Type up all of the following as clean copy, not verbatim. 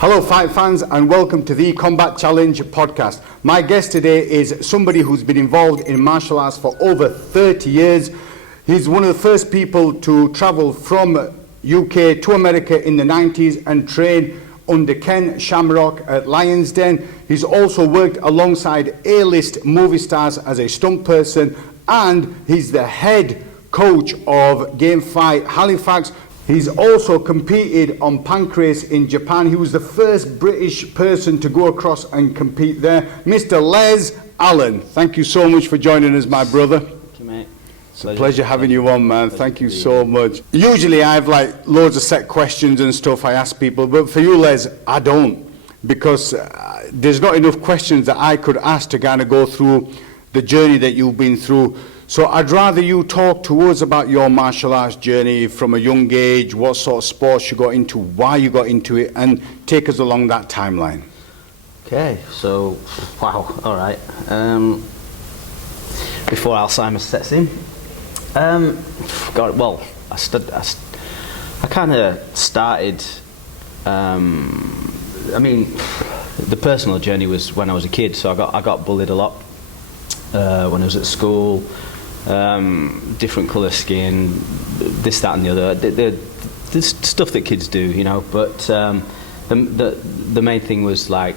Hello fight fans and welcome to the Combat Challenge podcast. My guest today is somebody who's been involved in martial arts for over 30 years. He's one of the first people to travel from UK to America in the 90s and train under Ken Shamrock at Lion's Den. He's also worked alongside A-list movie stars as a stunt person, and he's the head coach of GAMEFIGHT Halifax. He's also competed on Pancrase in Japan. He was the first British person to go across and compete there. Mr. Les Allen, thank you so much for joining us, my brother. Thank you, mate. It's a pleasure having you on, man. Thank you so much. Usually I have like loads of set questions and stuff I ask people, but for you, Les, I don't, because there's not enough questions that I could ask to kind of go through the journey that you've been through. So I'd rather you talk to us about your martial arts journey from a young age, what sort of sports you got into, why you got into it, and take us along that timeline. Okay, so, wow, all right. Before Alzheimer's sets in, I kind of started, I mean, the personal journey was when I was a kid, so I got bullied a lot when I was at school. Different colour skin, this, that and the other. There's stuff that kids do, you know, but the main thing was like,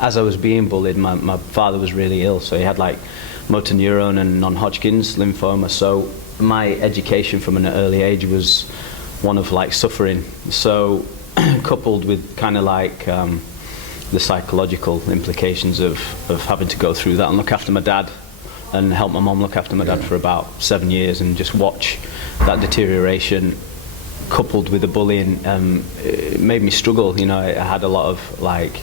as I was being bullied, my father was really ill, so he had like motor neuron and non-Hodgkin's lymphoma, so my education from an early age was one of like suffering, so coupled with kind of like the psychological implications of having to go through that and look after my dad and help my mum look after my dad for about 7 years and just watch that deterioration coupled with the bullying, it made me struggle. You know, I had a lot of like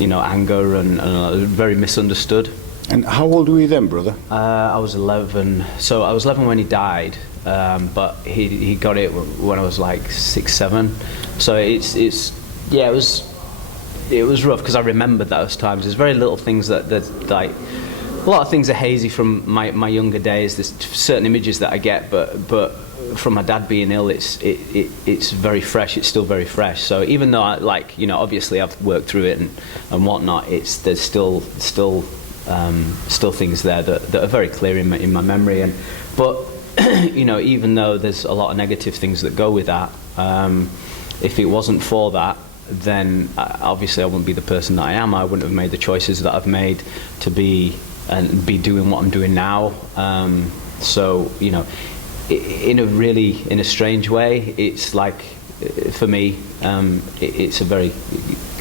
you know, anger and very misunderstood. And how old were you then, brother? I was 11. So I was 11 when he died, but he got it when I was like 6, 7. So yeah, it was rough because I remembered those times. There's very little things that like, a lot of things are hazy from my younger days. There's certain images that I get, but from my dad being ill, it's very fresh. It's still very fresh. So even though I, like, you know, obviously I've worked through it and whatnot, there's still things there that are very clear in my memory. But you know, even though there's a lot of negative things that go with that, if it wasn't for that, then obviously I wouldn't be the person that I am. I wouldn't have made the choices that I've made to be doing what I'm doing now. So, you know, in a strange way, it's like, for me, it's a very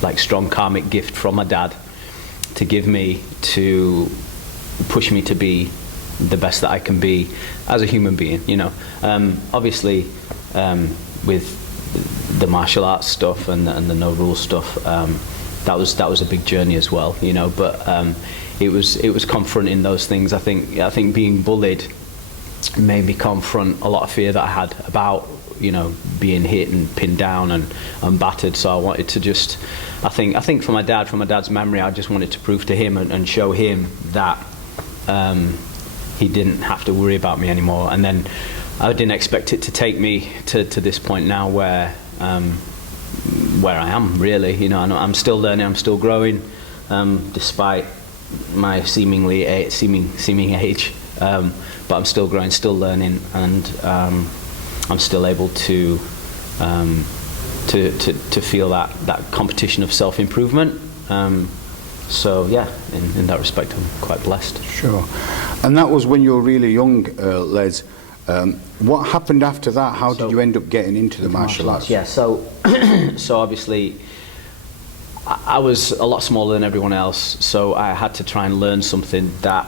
like strong karmic gift from my dad to give me, to push me to be the best that I can be as a human being, you know. Obviously, with the martial arts stuff and the no rules stuff, that was a big journey as well, you know. But it was confronting those things. I think being bullied made me confront a lot of fear that I had about, you know, being hit and pinned down and battered. So I wanted to just, I think from my dad's memory, I just wanted to prove to him and show him that he didn't have to worry about me anymore. And then I didn't expect it to take me to this point now where I am, really. You know, I'm still learning, I'm still growing, despite my seeming age. But I'm still growing, still learning, and I'm still able to feel that competition of self-improvement. So yeah, in that respect, I'm quite blessed. Sure. And that was when you were really young, Les. What happened after that? How did you end up getting into the martial arts? Yeah, so obviously I was a lot smaller than everyone else, so I had to try and learn something that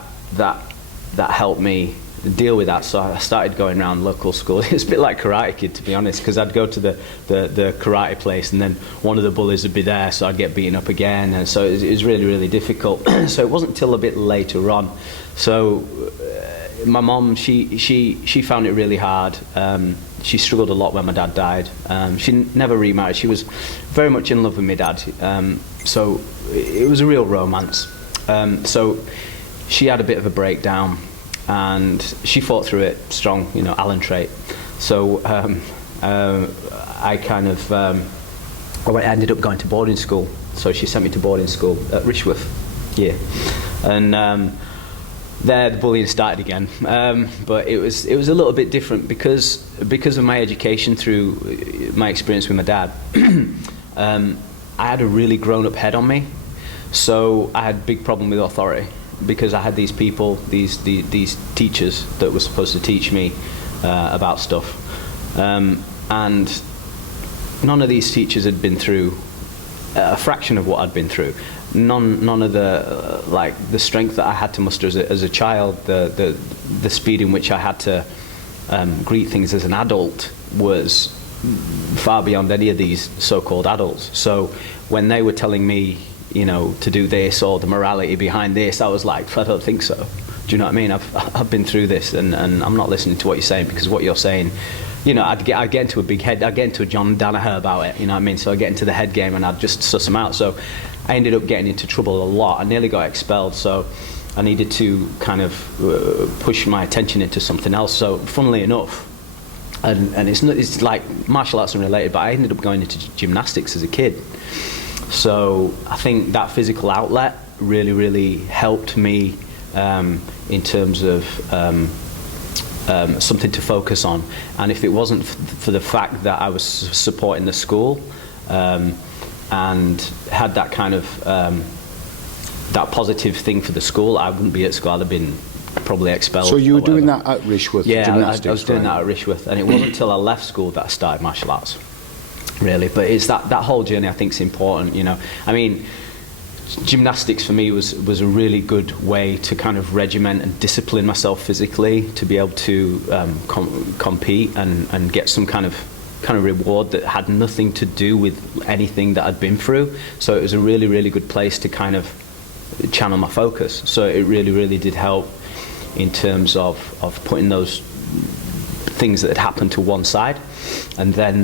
helped me deal with that. So I started going around local schools. It's a bit like Karate Kid, to be honest, because I'd go to the karate place and then one of the bullies would be there, so I'd get beaten up again, and so it was really, really difficult. So it wasn't till a bit later on. So my mom, she found it really hard. She struggled a lot when my dad died. She never remarried. She was very much in love with my dad. So it was a real romance. So she had a bit of a breakdown, and she fought through it strong, you know, Allen trait. So I kind of I ended up going to boarding school. So she sent me to boarding school at Rishworth, and there the bullying started again. But it was a little bit different because of my education through my experience with my dad. I had a really grown-up head on me, so I had a big problem with authority because I had these people, these teachers that were supposed to teach me about stuff, and none of these teachers had been through a fraction of what I'd been through. None of the like the strength that I had to muster as a child, the speed in which I had to greet things as an adult was far beyond any of these so-called adults. So when they were telling me, you know, to do this or the morality behind this, I was like, I don't think so. Do you know what I mean? I've been through this, and I'm not listening to what you're saying, because what you're saying, you know, I'd get into a big head, I'd get into a John Danaher about it, you know what I mean? So I'd get into the head game and I'd just suss them out. So I ended up getting into trouble a lot. I nearly got expelled, so I needed to kind of push my attention into something else. So funnily enough, and it's like martial arts unrelated, but I ended up going into gymnastics as a kid. So I think that physical outlet really helped me in terms of something to focus on. And if it wasn't for the fact that I was supporting the school and had that kind of that positive thing for the school, I wouldn't be at school. I'd have been probably expelled. So you were doing that at Rishworth? Yeah, I was doing that at Rishworth, and it wasn't until I left school that I started martial arts, really. But it's that whole journey I think is important, you know. I mean, gymnastics for me was a really good way to kind of regiment and discipline myself physically, to be able to compete and get some kind of reward that had nothing to do with anything that I'd been through. So it was a really good place to kind of channel my focus. So it really did help in terms of putting those things that had happened to one side. And then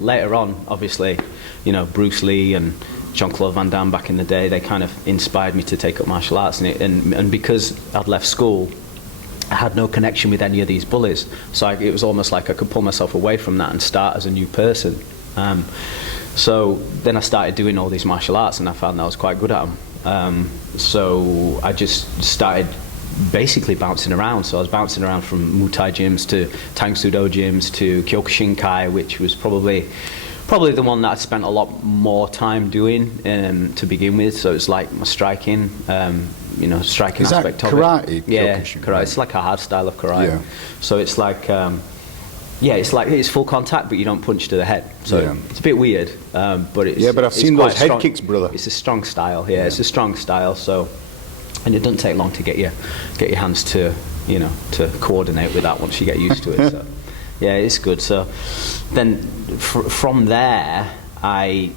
later on, obviously, you know, Bruce Lee and Jean-Claude Van Damme back in the day, they kind of inspired me to take up martial arts. And because I'd left school, I had no connection with any of these bullies. So it was almost like I could pull myself away from that and start as a new person. So then I started doing all these martial arts, and I found that I was quite good at them. So I just started basically bouncing around. So I was bouncing around from Muay Thai gyms to Tang Sudo gyms to Kyokushinkai, which was probably the one that I spent a lot more time doing to begin with. So it's like my striking, you know, striking Is aspect that of karate, it. Yeah, karate. It's like a hard style of karate. Yeah. So it's like, it's full contact, but you don't punch to the head. So it's a bit weird, but it's but I've seen those head kicks, brother. It's a strong style. Yeah, it's a strong style. So, and it doesn't take long to get your hands to, you know, to coordinate with that once you get used to it. So. Yeah, it's good. So then from there, I'd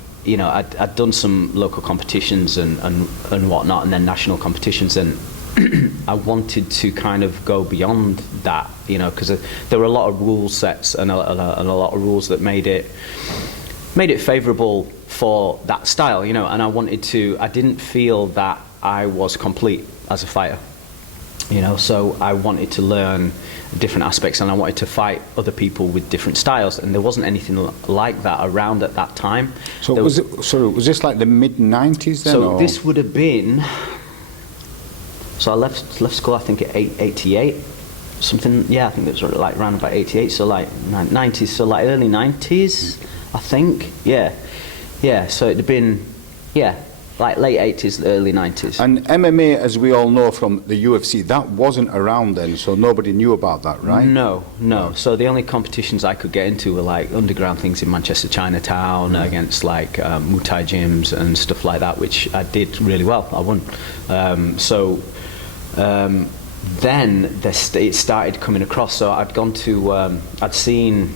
done some local competitions and whatnot, and then national competitions, and I wanted to kind of go beyond that, you know, because there were a lot of rule sets and a lot of rules that made it favourable for that style, you know, and I didn't feel that I was complete as a fighter. You know, so I wanted to learn different aspects, and I wanted to fight other people with different styles, and there wasn't anything like that around at that time. So was this like the mid-90s then? So this would have been. So I left school, I think, at 88, something. Yeah, I think it was like around about 88. So like 90s, so like early 90s, I think. Yeah. So it'd have been, like late 80s, early 90s. And MMA, as we all know from the UFC, that wasn't around then, so nobody knew about that, right? No. So the only competitions I could get into were like underground things in Manchester Chinatown against like Muay Thai gyms and stuff like that, which I did really well. I won. Then it started coming across. So I'd gone to, I'd spent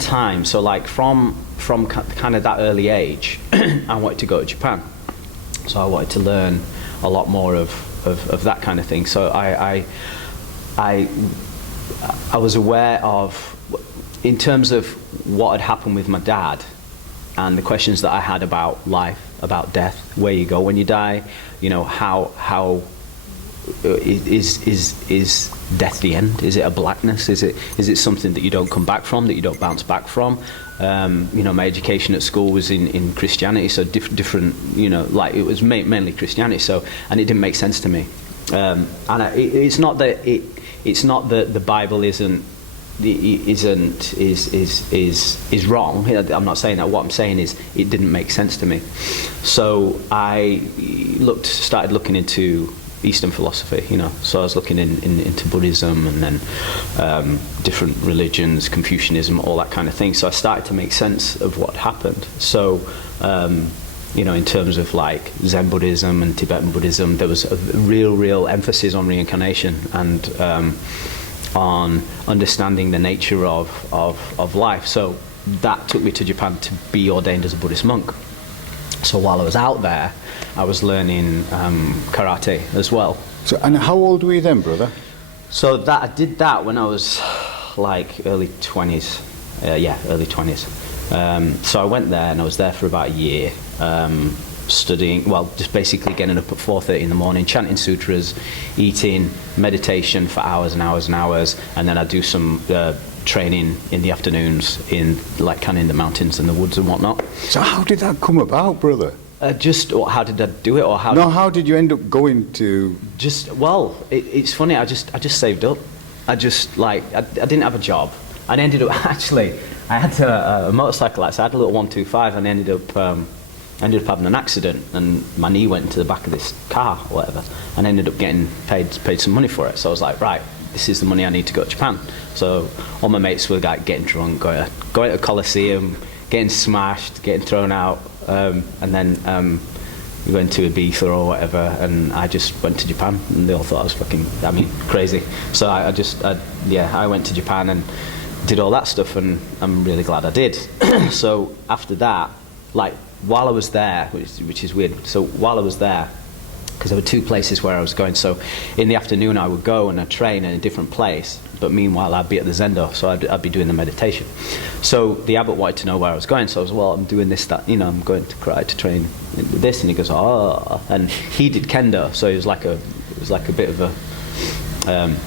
time, so like from kind of that early age, I wanted to go to Japan. So I wanted to learn a lot more of that kind of thing. So I was aware of, in terms of what had happened with my dad and the questions that I had about life, about death, where you go when you die, you know, how is death the end? Is it a blackness? Is it something that you don't come back from, that you don't bounce back from? You know, my education at school was in Christianity, so different. You know, like it was mainly Christianity. So, and it didn't make sense to me. It's not that the Bible is wrong. I'm not saying that. What I'm saying is it didn't make sense to me. So I started looking into Eastern philosophy, you know. So I was looking into Buddhism and then different religions, Confucianism, all that kind of thing. So I started to make sense of what happened. So you know, in terms of like Zen Buddhism and Tibetan Buddhism, there was a real emphasis on reincarnation and on understanding the nature of life. So that took me to Japan to be ordained as a Buddhist monk. So while I was out there, I was learning karate as well. So, and how old were you then, brother? So I did that when I was like early 20s. Early 20s. So I went there and I was there for about a year, studying, well, just basically getting up at 4:30 in the morning, chanting sutras, eating, meditation for hours and hours and hours, and then I'd do some training in the afternoons in like kind of in the mountains and the woods and whatnot. So how did that come about, brother? How did I do it, or how? No, how did you end up going to? It's funny. I just saved up. I didn't have a job. I ended up actually. I had a motorcycle accident. I had a little 125, and I ended up having an accident, and my knee went into the back of this car or whatever, and I ended up getting paid some money for it. So I was like, right, this is the money I need to go to Japan. So all my mates were like getting drunk, going to a Coliseum, getting smashed, getting thrown out, and then we went to Ibiza or whatever, and I just went to Japan, and they all thought I was crazy. So I went to Japan and did all that stuff, and I'm really glad I did. So after that, like while I was there, which is weird, so while I was there, because there were two places where I was going, so in the afternoon I would go and I'd train in a different place, but meanwhile I'd be at the Zendo, so I'd be doing the meditation. So the abbot wanted to know where I was going, so I was, well, I'm doing this, that, you know, I'm going to karate to train this, and he goes, oh, and he did kendo, so he was like a bit of a,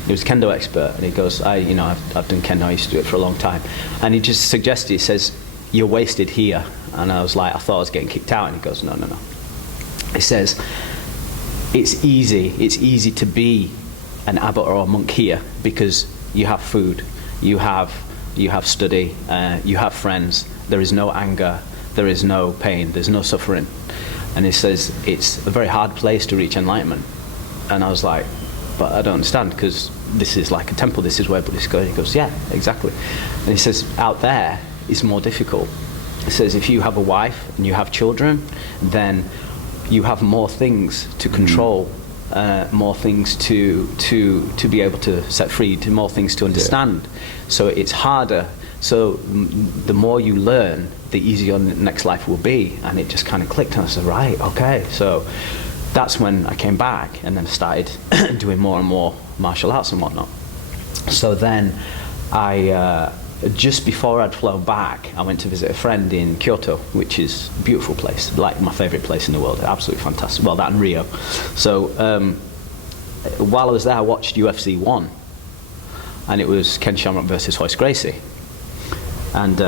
he was a kendo expert, and he goes, I've done kendo, I used to do it for a long time, and he just suggested, he says, you're wasted here, and I was like, I thought I was getting kicked out, and he goes, no. He says, it's easy to be an abbot or a monk here because you have food, you have study, you have friends, there is no anger, there is no pain, there's no suffering. And he says, it's a very hard place to reach enlightenment. And I was like, but I don't understand, because this is like a temple, this is where Buddhists go. And he goes, yeah, exactly. And he says, out there is more difficult. He says, if you have a wife and you have children, then you have more things to control, more things to be able to set free, more things to understand. Yeah. So it's harder. So the more you learn, the easier your next life will be. And it just kind of clicked, and I said, right, okay. So that's when I came back, and then started doing more and more martial arts and whatnot. So then just before I'd flown back, I went to visit a friend in Kyoto, which is a beautiful place, like my favorite place in the world, absolutely fantastic. Well, that and Rio. So while I was there, I watched UFC 1, and it was Ken Shamrock versus Royce Gracie. And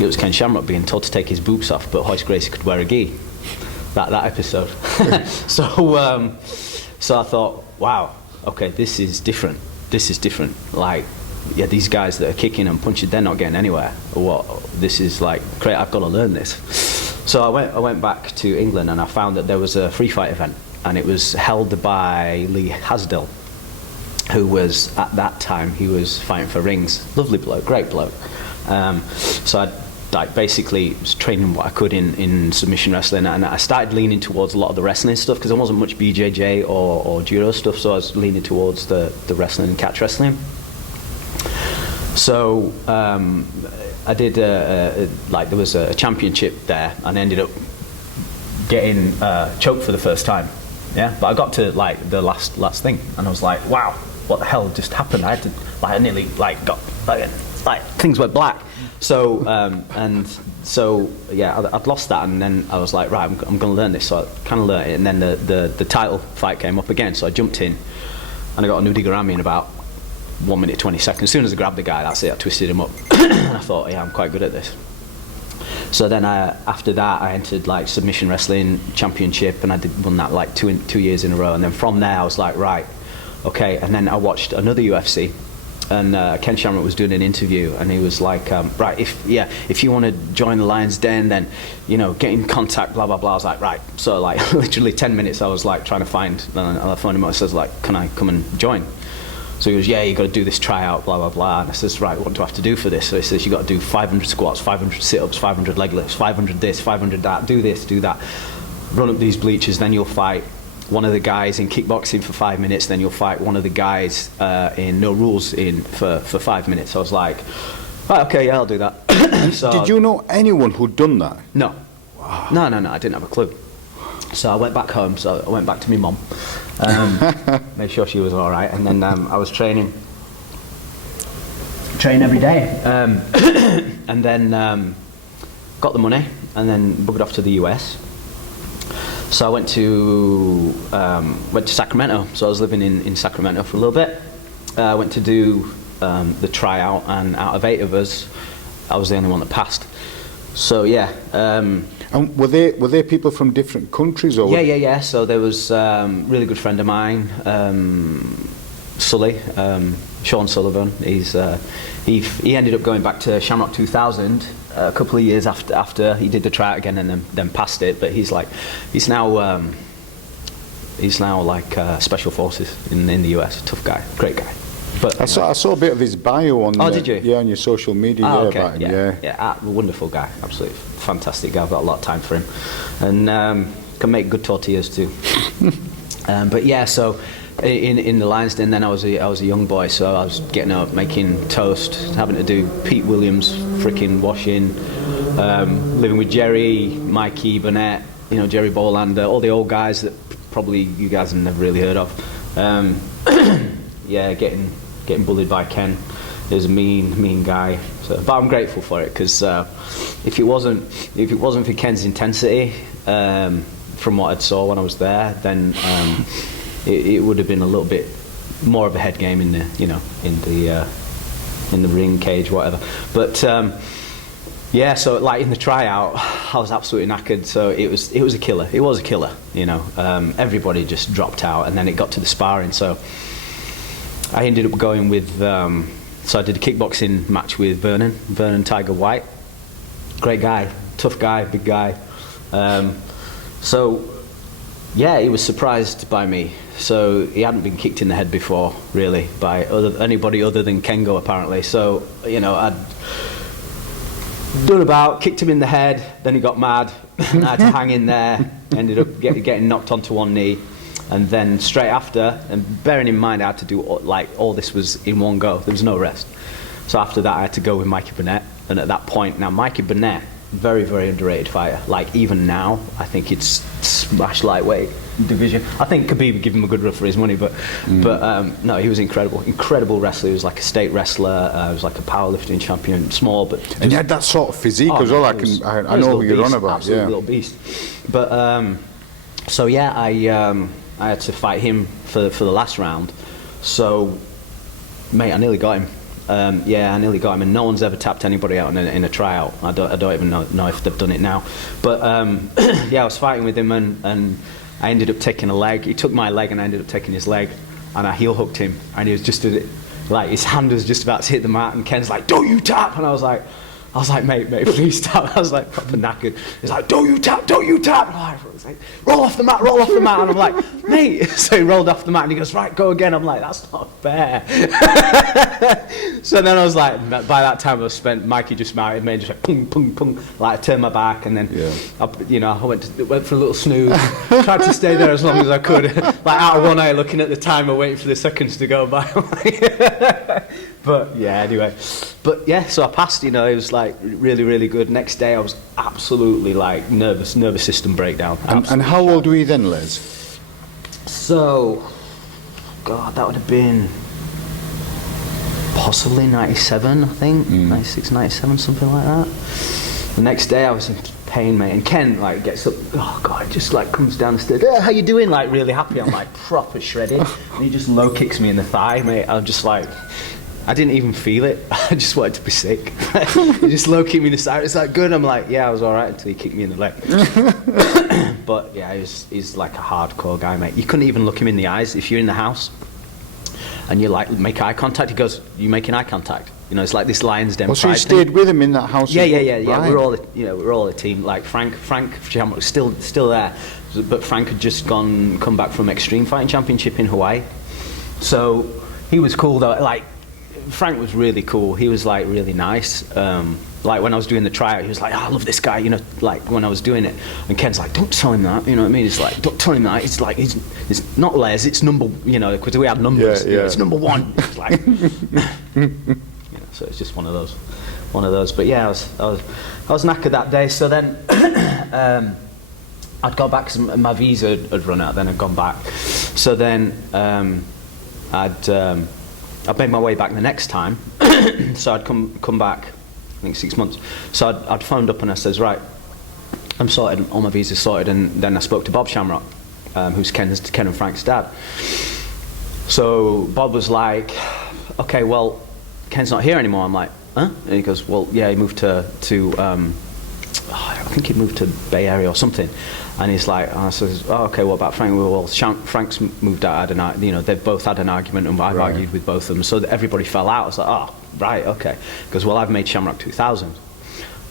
it was Ken Shamrock being told to take his boots off, but Royce Gracie could wear a gi. That episode. So I thought, wow, okay, this is different. Like, yeah, these guys that are kicking and punching, they're not getting anywhere. What? This is like great. I've got to learn this. So I went back to England, and I found that there was a free fight event, and it was held by Lee Hasdell, who was at that time he was fighting for rings. Lovely bloke, great bloke. So I basically was training what I could in submission wrestling, and I started leaning towards a lot of the wrestling stuff because there wasn't much BJJ or judo stuff, so I was leaning towards the wrestling and catch wrestling. So I did there was a championship there, and I ended up getting choked for the first time. Yeah, but I got to like the last thing, and I was like, wow, what the hell just happened? I had to I nearly got things went black. So so yeah, I'd lost that, and then I was like, right, I'm going to learn this. So I kind of learned it, and then the title fight came up again. So I jumped in, and I got a nudie around me in about 1 minute 20 seconds. As soon as I grabbed the guy, that's it. I twisted him up, and I thought, yeah, I'm quite good at this. So then after that, I entered like submission wrestling championship, and I won that like 2 years in a row. And then from there, I was like, right, okay. And then I watched another UFC, and Ken Shamrock was doing an interview, and he was like, right, if you want to join the Lion's Den, then get in contact, blah blah blah. I was like, right. So like literally 10 minutes, I was like trying to find. And I phoned him up. I says like, can I come and join? So he goes, yeah, you got to do this tryout, blah, blah, blah. And I says, right, what do I have to do for this? So he says, you got to do 500 squats, 500 sit-ups, 500 leg lifts, 500 this, 500 that, do this, do that. Run up these bleachers, then you'll fight one of the guys in kickboxing for 5 minutes, then you'll fight one of the guys in no rules for 5 minutes. So I was like, right, okay, yeah, I'll do that. So, did you know anyone who'd done that? No. Wow. No, I didn't have a clue. So I went back home, so I went back to my mum, made sure she was all right, and then I was train every day, and then got the money, and then booked off to the US. So I went to Sacramento, so I was living in Sacramento for a little bit. I went to do the tryout, and out of 8 of us, I was the only one that passed. So yeah. And were they people from different countries, or? Yeah. So there was really good friend of mine, Sully, Sean Sullivan. He ended up going back to Shamrock 2000 a couple of years after he did the tryout again, and then passed it. But he's now like special forces in the US. Tough guy, great guy. But I saw a bit of his bio on. Oh, did you? Yeah, on your social media. Okay. About him, yeah. Wonderful guy, absolutely fantastic guy. I've got a lot of time for him, and can make good tortillas too. But yeah, so in the Lions Den, then I was a young boy, so I was getting up, making toast, having to do Pete Williams freaking washing, living with Jerry, Mikey Burnett, Jerry Bolander, all the old guys that probably you guys have never really heard of. Yeah, getting bullied by Ken. He was a mean guy. So, but I'm grateful for it, because if it wasn't for Ken's intensity, from what I saw when I was there, then it would have been a little bit more of a head game in the ring cage, whatever. But yeah, so like in the tryout, I was absolutely knackered. So it was a killer. It was a killer. Everybody just dropped out, and then it got to the sparring. So I ended up going with, so I did a kickboxing match with Vernon Tiger White. Great guy, tough guy, big guy. So yeah, he was surprised by me. So he hadn't been kicked in the head before, really, by anybody other than Kengo, apparently. So, I'd done about, kicked him in the head, then he got mad, and I had to hang in there, ended up getting knocked onto one knee. And then straight after, and bearing in mind I had to do all this was in one go, there was no rest. So after that I had to go with Mikey Burnett, and at that point, now Mikey Burnett, very, very underrated fighter. Like even now, I think it's smash lightweight division. I think Khabib would give him a good run for his money, but no, he was incredible wrestler. He was like a state wrestler, he was like a powerlifting champion, small, but and he had that sort of physique as well. I know who you're on about. Absolute little beast. But so yeah, I had to fight him for the last round. So, mate, I nearly got him. I nearly got him, and no one's ever tapped anybody out in a tryout. I don't even know if they've done it now. But yeah, I was fighting with him, and I ended up taking a leg. He took my leg, and I ended up taking his leg, and I heel hooked him, and he was just like his hand was just about to hit the mat, and Ken's like, "Don't you tap!" And I was like, mate, please tap. I was like proper knackered. He's like, don't you tap. And I was like, roll off the mat. And I'm like, mate. So he rolled off the mat and he goes, right, go again. I'm like, that's not fair. So then I was like, by that time Mikey just mounted me and just like, pung, pung, pung. Like I turned my back, and then, I went for a little snooze, tried to stay there as long as I could. Like out of one eye looking at the timer, waiting for the seconds to go by. But yeah, anyway. But yeah, so I passed, it was like really, really good. Next day I was absolutely like nervous system breakdown. And how old were you then, Les? So, God, that would have been possibly 97, I think. 96, 97, something like that. The next day I was in pain, mate, and Ken like gets up, oh god, just like comes down the stairs, how you doing? Like really happy, I'm like proper shredded, and he just low kicks me in the thigh, mate. I'm just like, I didn't even feel it. I just wanted to be sick. He just low kicked me in the side. It's like good. I'm like, yeah, I was all right until he kicked me in the leg. But yeah, he's like a hardcore guy, mate. You couldn't even look him in the eyes if you're in the house and you like make eye contact. He goes, "You making eye contact?" You know, it's like this lion's den. Well, so you stayed with him in that house? Yeah. Right. We're all a team. Like Frank Shamrock was still there, but Frank had just come back from Extreme Fighting Championship in Hawaii. So he was cool though. Like Frank was really cool. He was like really nice. Like when I was doing the tryout, he was like, oh, I love this guy, you know, like when I was doing it. And Ken's like, don't tell him that, you know what I mean? He's like, don't tell him that. It's like, it's not Les, it's number, you know, because we had numbers. Yeah. You know, it's number one. It's like, you know, so it's just one of those. But yeah, I was knackered that day. So then I'd go back because my visa had run out. Then I'd gone back. So then I'd made my way back the next time. So I'd come back, I think 6 months. So I'd phoned up and I says, right, I'm sorted, all my visa's sorted. And then I spoke to Bob Shamrock, who's Ken and Frank's dad. So Bob was like, okay, well, Ken's not here anymore. I'm like, huh? And he goes, well, yeah, he moved to I think he moved to Bay Area or something. And he's like, I says, oh, okay, what about Frank? Well, Frank's moved out, you know, they've both had an argument, and I've argued with both of them, so that everybody fell out. I was like, oh, right, okay. Because, well, I've made Shamrock 2000.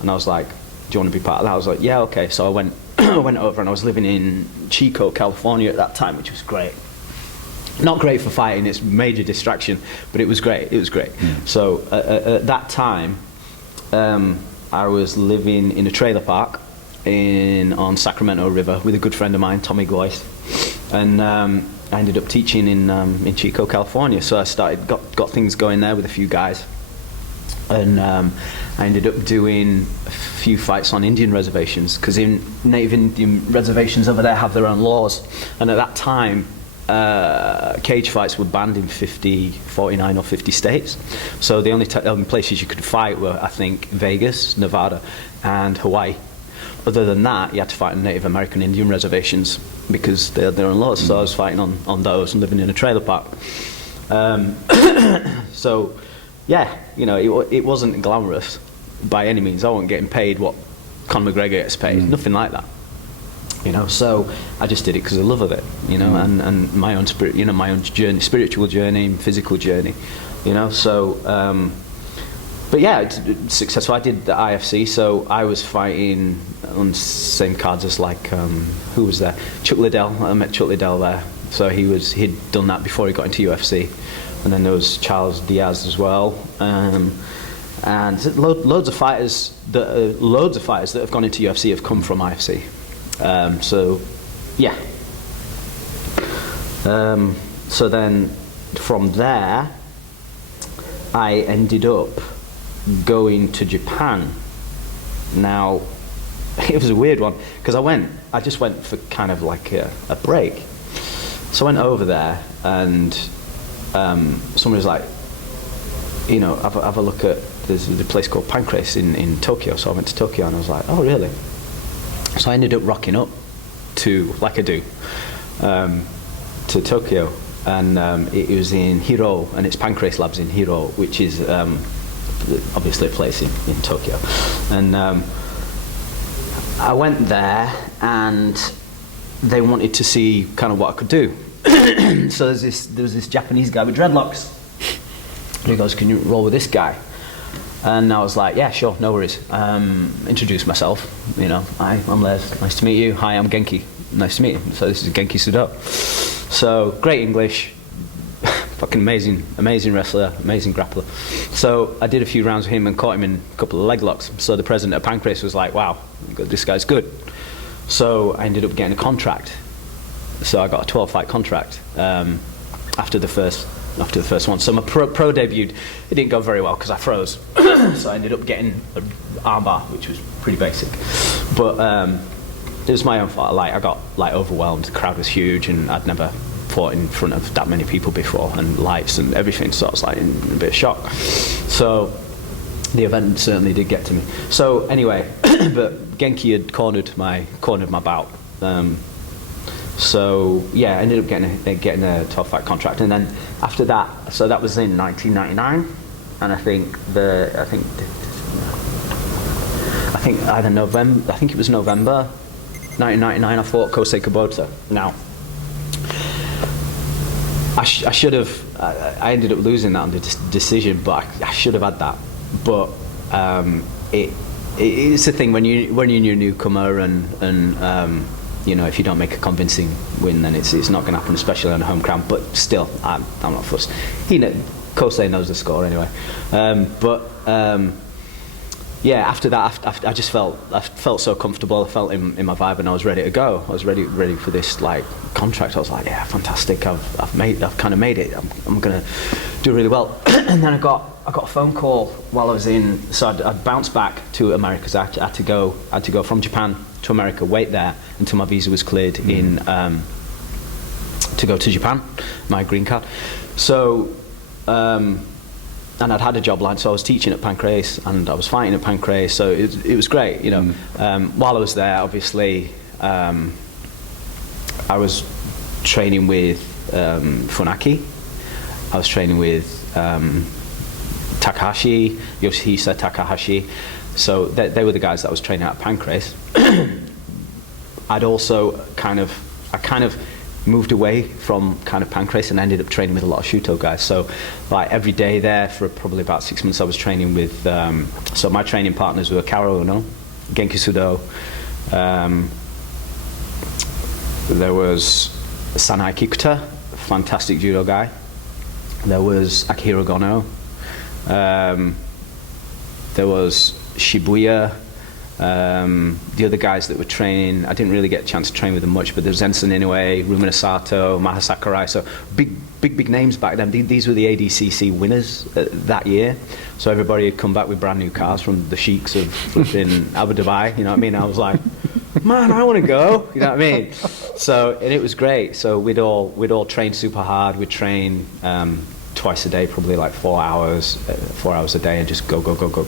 And I was like, do you want to be part of that? I was like, yeah, okay. So I went over, and I was living in Chico, California at that time, which was great. Not great for fighting, it's major distraction, but it was great. So at that time, I was living in a trailer park on Sacramento River with a good friend of mine, Tommy Goyce, and I ended up teaching in Chico, California. So I got things going there with a few guys, and I ended up doing a few fights on Indian reservations, because in native Indian reservations over there have their own laws, and at that time cage fights were banned in 49 or 50 states. So the only places you could fight were, I think, Vegas, Nevada, and Hawaii. Other than that, you had to fight on Native American Indian reservations because they had their own laws. So I was fighting on those and living in a trailer park. So, yeah, you know, it wasn't glamorous by any means. I wasn't getting paid what Conor McGregor gets paid. Nothing like that. You know, so I just did it because of the love of it, you know, and my own spirit, you know, my own journey, spiritual journey, physical journey, you know. So, but yeah, it's successful. I did the IFC, so I was fighting on the same cards as like who was there? Chuck Liddell. I met Chuck Liddell there, so he'd done that before he got into UFC, and then there was Charles Diaz as well, and loads of fighters that have gone into UFC have come from IFC. So, yeah. So then, from there, I ended up going to Japan. Now, it was a weird one, because I just went for kind of like a break. So I went over there, and somebody was like, you know, have a look at, there's a place called Pancrase in Tokyo. So I went to Tokyo, and I was like, oh, really? So I ended up rocking up to, like I do, to Tokyo, and it was in Hiro, and it's Pancrase Labs in Hiro, which is obviously a place in Tokyo. And I went there, and they wanted to see kind of what I could do. So there was this Japanese guy with dreadlocks. He goes, can you roll with this guy? And I was like, yeah, sure, no worries. Introduce myself, you know. Hi, I'm Les. Nice to meet you. Hi, I'm Genki. Nice to meet you. So this is Genki Sudo. So great English, fucking amazing wrestler, amazing grappler. So I did a few rounds with him and caught him in a couple of leg locks. So the president of Pancrase was like, wow, this guy's good. So I ended up getting a contract. So I got a 12-fight contract after the first one. So my pro debuted, it didn't go very well because I froze. So I ended up getting an armbar, which was pretty basic. But it was my own fault. Like, I got like overwhelmed. The crowd was huge, and I'd never fought in front of that many people before, and lights and everything. So I was like in a bit of shock. So the event certainly did get to me. So anyway, but Genki had cornered my bout. So yeah, I ended up getting a 12-fight contract, and then after that, so that was in 1999, and I think either November, I think it was November 1999, I fought Kosei Kubota. Now, I should have, I ended up losing that on the decision, but I should have had that. But it's the thing when you're a newcomer, and you know, if you don't make a convincing win, then it's not going to happen, especially on a home ground. But still, I'm not fussed. Kosei knows the score anyway. Yeah, after that, I just felt so comfortable. I felt in my vibe, and I was ready to go. I was ready for this like contract. I was like, yeah, fantastic. I've kind of made it. I'm gonna do really well. And then I got a phone call while I was in. So I'd bounced back to America because I had to go from Japan to America, wait there until my visa was cleared to go to Japan, my green card. So. And I'd had a job line, so I was teaching at Pancrase and I was fighting at Pancrase, so it was great, you know. While I was there, obviously, I was training with Funaki, I was training with Takahashi, Yoshihisa Takahashi, so they were the guys that I was training at Pancrase. I'd also kind of moved away from kind of Pancrase and ended up training with a lot of Shuto guys. So like every day there for probably about 6 months I was training with, so my training partners were Karo Uno, Genki Sudo, there was Sanai Kikuta, fantastic judo guy, there was Akihiro Gono, there was Shibuya, the other guys that were training, I didn't really get a chance to train with them much, but there's Zenson Inoue, Rumina Sato, Maha Sakurai, so big names back then. These were the ADCC winners that year, so everybody had come back with brand new cars from the sheiks of flipping Abu Dhabi, you know what I mean? I was like, man, I want to go, you know what I mean? So, and it was great. So we'd all train super hard. We'd train twice a day, probably like 4 hours a day, and just go.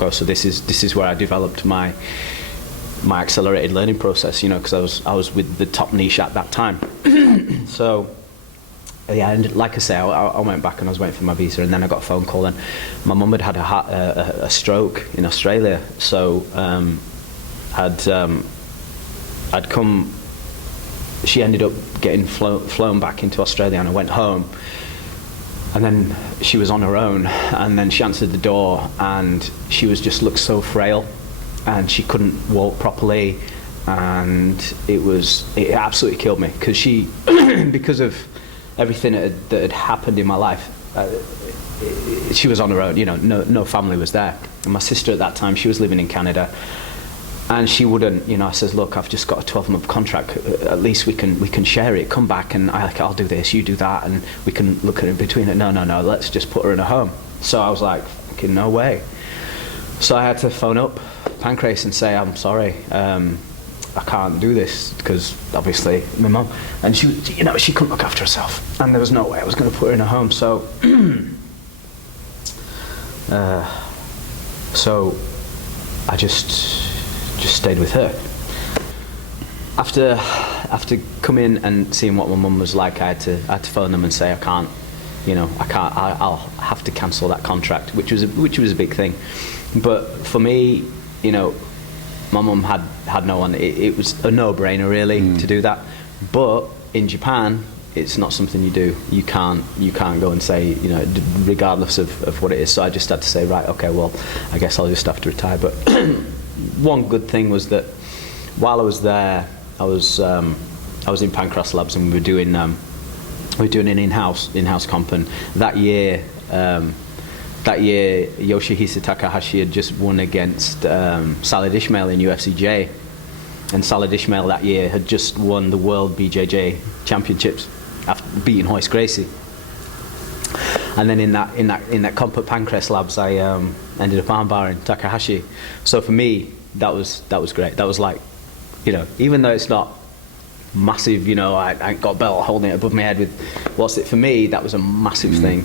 So this is where I developed my accelerated learning process, you know, because I was with the top niche at that time. So yeah, and like I say, I went back and I was waiting for my visa, and then I got a phone call, and my mum had a stroke in Australia, so I'd come. She ended up getting flown back into Australia, and I went home. And then she was on her own, and then she answered the door, and she looked so frail, and she couldn't walk properly, and it absolutely killed me, because of everything that had happened in my life. She was on her own, you know, no family was there. And my sister at that time, she was living in Canada, and she wouldn't, you know, I says, look, I've just got a 12-month contract, at least we can share it, come back, and I'll do this, you do that, and we can look at it in between it. No, let's just put her in a home. So I was like, fucking no way. So I had to phone up Pancrase and say, I'm sorry, I can't do this, because obviously my mum, and she couldn't look after herself, and there was no way I was going to put her in a home. So so I just stayed with her. After coming and seeing what my mum was like, I had to phone them and say, I'll have to cancel that contract, which was a big thing. But for me, you know, my mum had no one. It was a no-brainer really to do that. But in Japan, it's not something you do. You can't go and say, you know, regardless of what it is. So I just had to say, right, okay, well, I guess I'll just have to retire. But one good thing was that while I was there, I was in Pancrase Labs, and we were doing an in-house comp. And that year Yoshihisa Takahashi had just won against Salad Ismail in UFC J, and Salad Ismail that year had just won the World BJJ Championships after beating Royce Gracie. And then in that comp at Pancrase Labs, I ended up armbarring Takahashi. So for me, that was great. That was like, you know, even though it's not massive, you know, I ain't got a belt holding it above my head with what's it, for me that was a massive thing,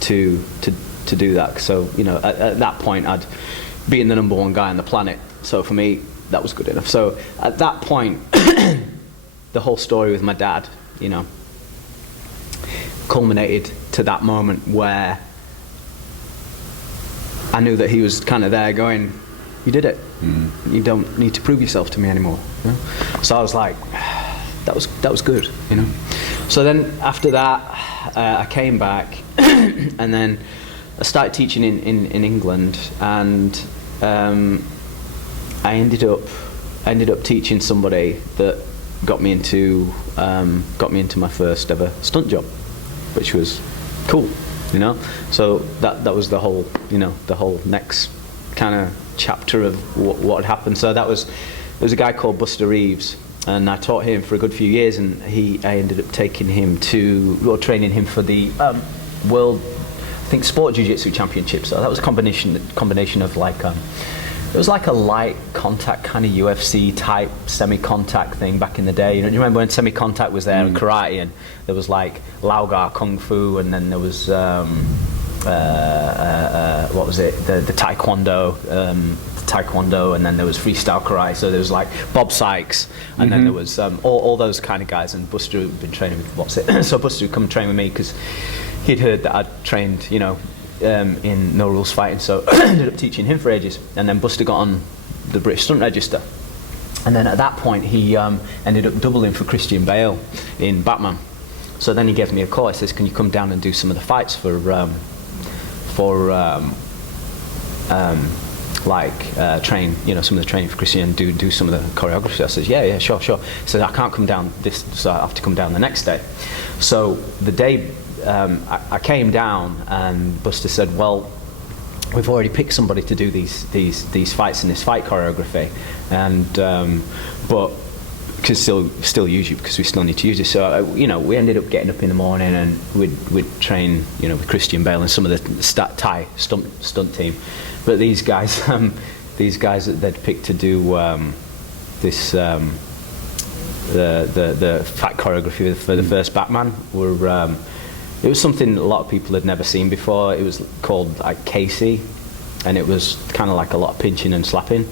to to do that. So, you know, at that point, I'd been the #1 guy on the planet. So for me, that was good enough. So at that point, the whole story with my dad, you know, culminated to that moment where I knew that he was kind of there going, you did it. You don't need to prove yourself to me anymore. You know? So I was like, that was good, you know. So then after that, I came back, and then I started teaching in England, and I ended up teaching somebody that got me into my first ever stunt job, which was cool, you know. So that was the whole, you know, the whole next kind of chapter of what had happened. So there was a guy called Reeves, and I taught him for a good few years, and I ended up taking him training him for the World, I think, Sport Jiu-Jitsu Championship. So that was a combination of like it was like a light contact kind of UFC type semi-contact thing back in the day. You know, do you remember when semi-contact was there in karate, and there was like Laogar Kung Fu, and then there was what was it? The Taekwondo, and then there was freestyle karate. So there was like Bob Sykes, and then there was all those kind of guys. And Buster had been training with so Buster would come and train with me because he'd heard that I'd trained, you know, in no rules fighting. So I ended up teaching him for ages. And then Buster got on the British Stunt Register. And then at that point, he ended up doubling for Christian Bale in Batman. So then he gave me a call. He says, "Can you come down and do some of the fights for train, you know, some of the training for Christian, and do some of the choreography?" I said, yeah, sure. He said, "I can't come down this, so I have to come down the next day." So the day I came down, and Buster said, "Well, we've already picked somebody to do these fights in this fight choreography, and but could still use you because we still need to use it." So you know, we ended up getting up in the morning, and we'd train, you know, with Christian Bale and some of the Thai stunt team. But these guys that they'd picked to do this the fight choreography for the first Batman were it was something a lot of people had never seen before. It was called like Casey, and it was kind of like a lot of pinching and slapping.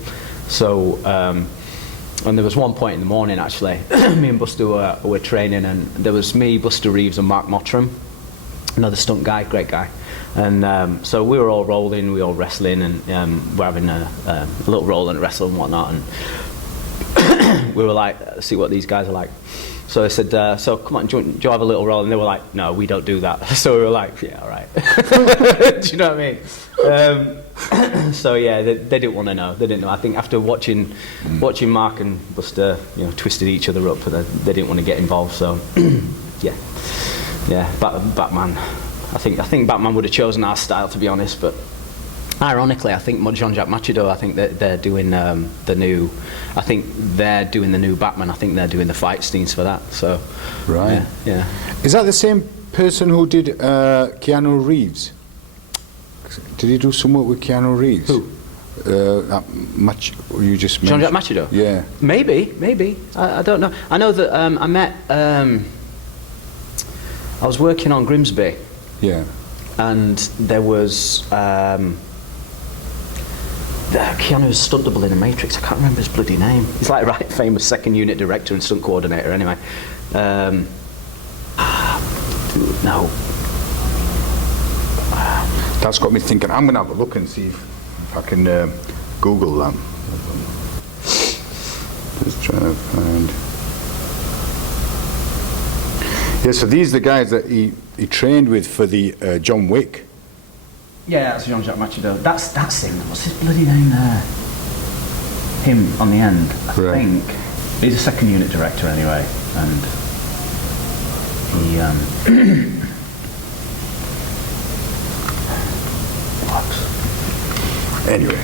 So and there was one point in the morning, actually, me and Buster were training, and there was me, Buster Reeves, and Mark Mottram, another stunt guy, great guy. And so we were all rolling, we were all wrestling, and we're having a little roll and wrestle and whatnot. And we were like, see what these guys are like. So I said, so come on, do you have a little roll? And they were like, no, we don't do that. So we were like, yeah, all right. Do you know what I mean? So yeah, they didn't want to know. They didn't know. I think after watching Mark and Buster, you know, twisted each other up, they didn't want to get involved. So yeah, Batman. I think Batman would have chosen our style, to be honest. But ironically, I think Jean-Jacques Machado, I think that they're doing the new. I think they're doing the new Batman. I think they're doing the fight scenes for that. So right, yeah. Is that the same person who did Keanu Reeves? Did he do some work with Keanu Reeves? Who? You just mentioned. Jean-Jacques Machado? Yeah. Maybe. I don't know. I know that I met. I was working on Grimsby. Yeah. And there was Keanu was stunt double in The Matrix. I can't remember his bloody name. He's like a right famous second unit director and stunt coordinator. Anyway, no. That's got me thinking. I'm going to have a look and see if I can Google them. Just trying to find. Yeah, so these are the guys that he trained with for the John Wick. Yeah, that's Jean-Jacques Machado. That's him. What's his bloody name there? Him on the end, I think. He's a second unit director anyway, and he Anyway.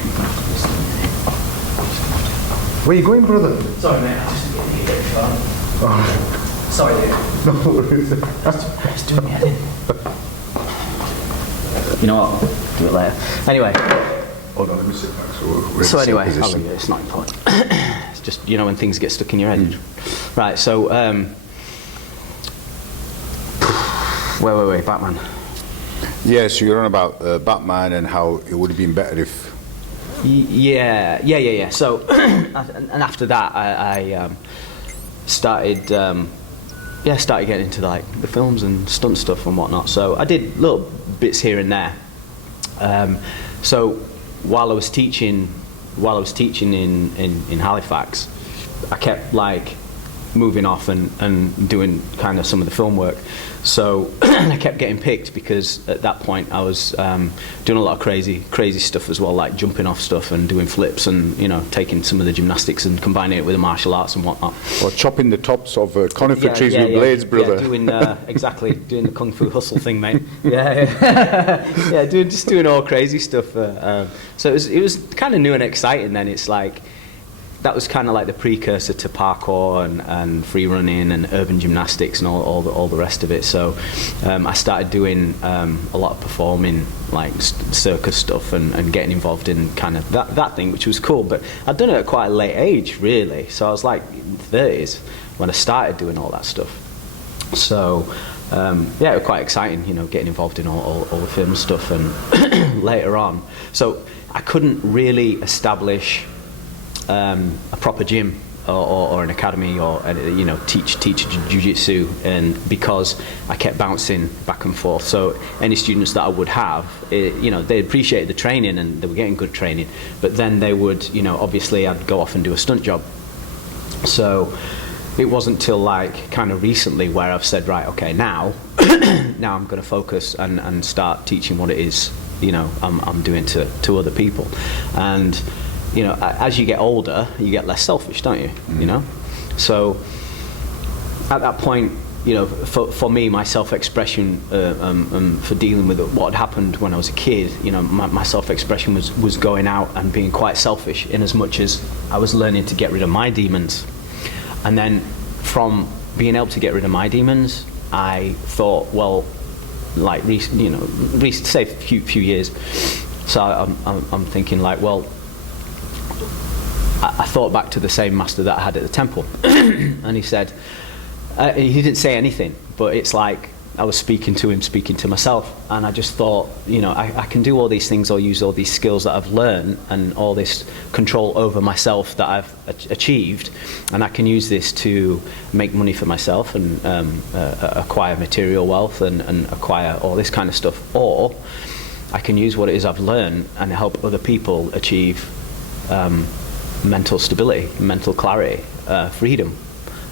Where you going, brother? Sorry, mate. I just didn't get the phone. Oh. Sorry, dude. No worries. Just doing the editing. You know what? Do it later. Anyway. Hold on, let me sit back. So anyway, it's not important. It's just, you know, when things get stuck in your head. Right, so, wait, Batman. Yes, you're on about Batman and how it would have been better if. Yeah. So, and after that, I started getting into like the films and stunt stuff and whatnot. So I did little bits here and there. So while I was teaching in Halifax, I kept like moving off and doing kind of some of the film work. So I kept getting picked because at that point I was doing a lot of crazy stuff as well, like jumping off stuff and doing flips and, you know, taking some of the gymnastics and combining it with the martial arts and whatnot. Or chopping the tops of conifer trees with blades, brother. Yeah, doing doing the kung fu hustle thing, mate. Yeah, doing all crazy stuff. So it was kind of new and exciting. Then it's like that was kind of like the precursor to parkour and free running and urban gymnastics and all the rest of it. So I started doing a lot of performing, like circus stuff and getting involved in kind of that thing, which was cool. But I'd done it at quite a late age, really. So I was like in 30s when I started doing all that stuff. So yeah, it was quite exciting, you know, getting involved in all the film stuff. And later on, so I couldn't really establish a proper gym or an academy or you know teach jiu-jitsu, and because I kept bouncing back and forth, so any students that I would have, you know, they appreciated the training and they were getting good training, but then they would, you know, obviously I'd go off and do a stunt job. So it wasn't till like kind of recently where I've said, right, okay, now I'm going to focus and start teaching what it is, you know, I'm doing to other people. And you know, as you get older, you get less selfish, don't you? You know, so at that point, you know, for me, my self-expression for dealing with what had happened when I was a kid, you know, my self-expression was going out and being quite selfish, in as much as I was learning to get rid of my demons. And then from being able to get rid of my demons, I thought, well, like say a few years. So I'm thinking like, well, I thought back to the same master that I had at the temple, and he said, he didn't say anything, but it's like I was speaking to myself, and I just thought, you know, I can do all these things or use all these skills that I've learned and all this control over myself that I've achieved, and I can use this to make money for myself and acquire material wealth and acquire all this kind of stuff, or I can use what it is I've learned and help other people achieve mental stability, mental clarity, freedom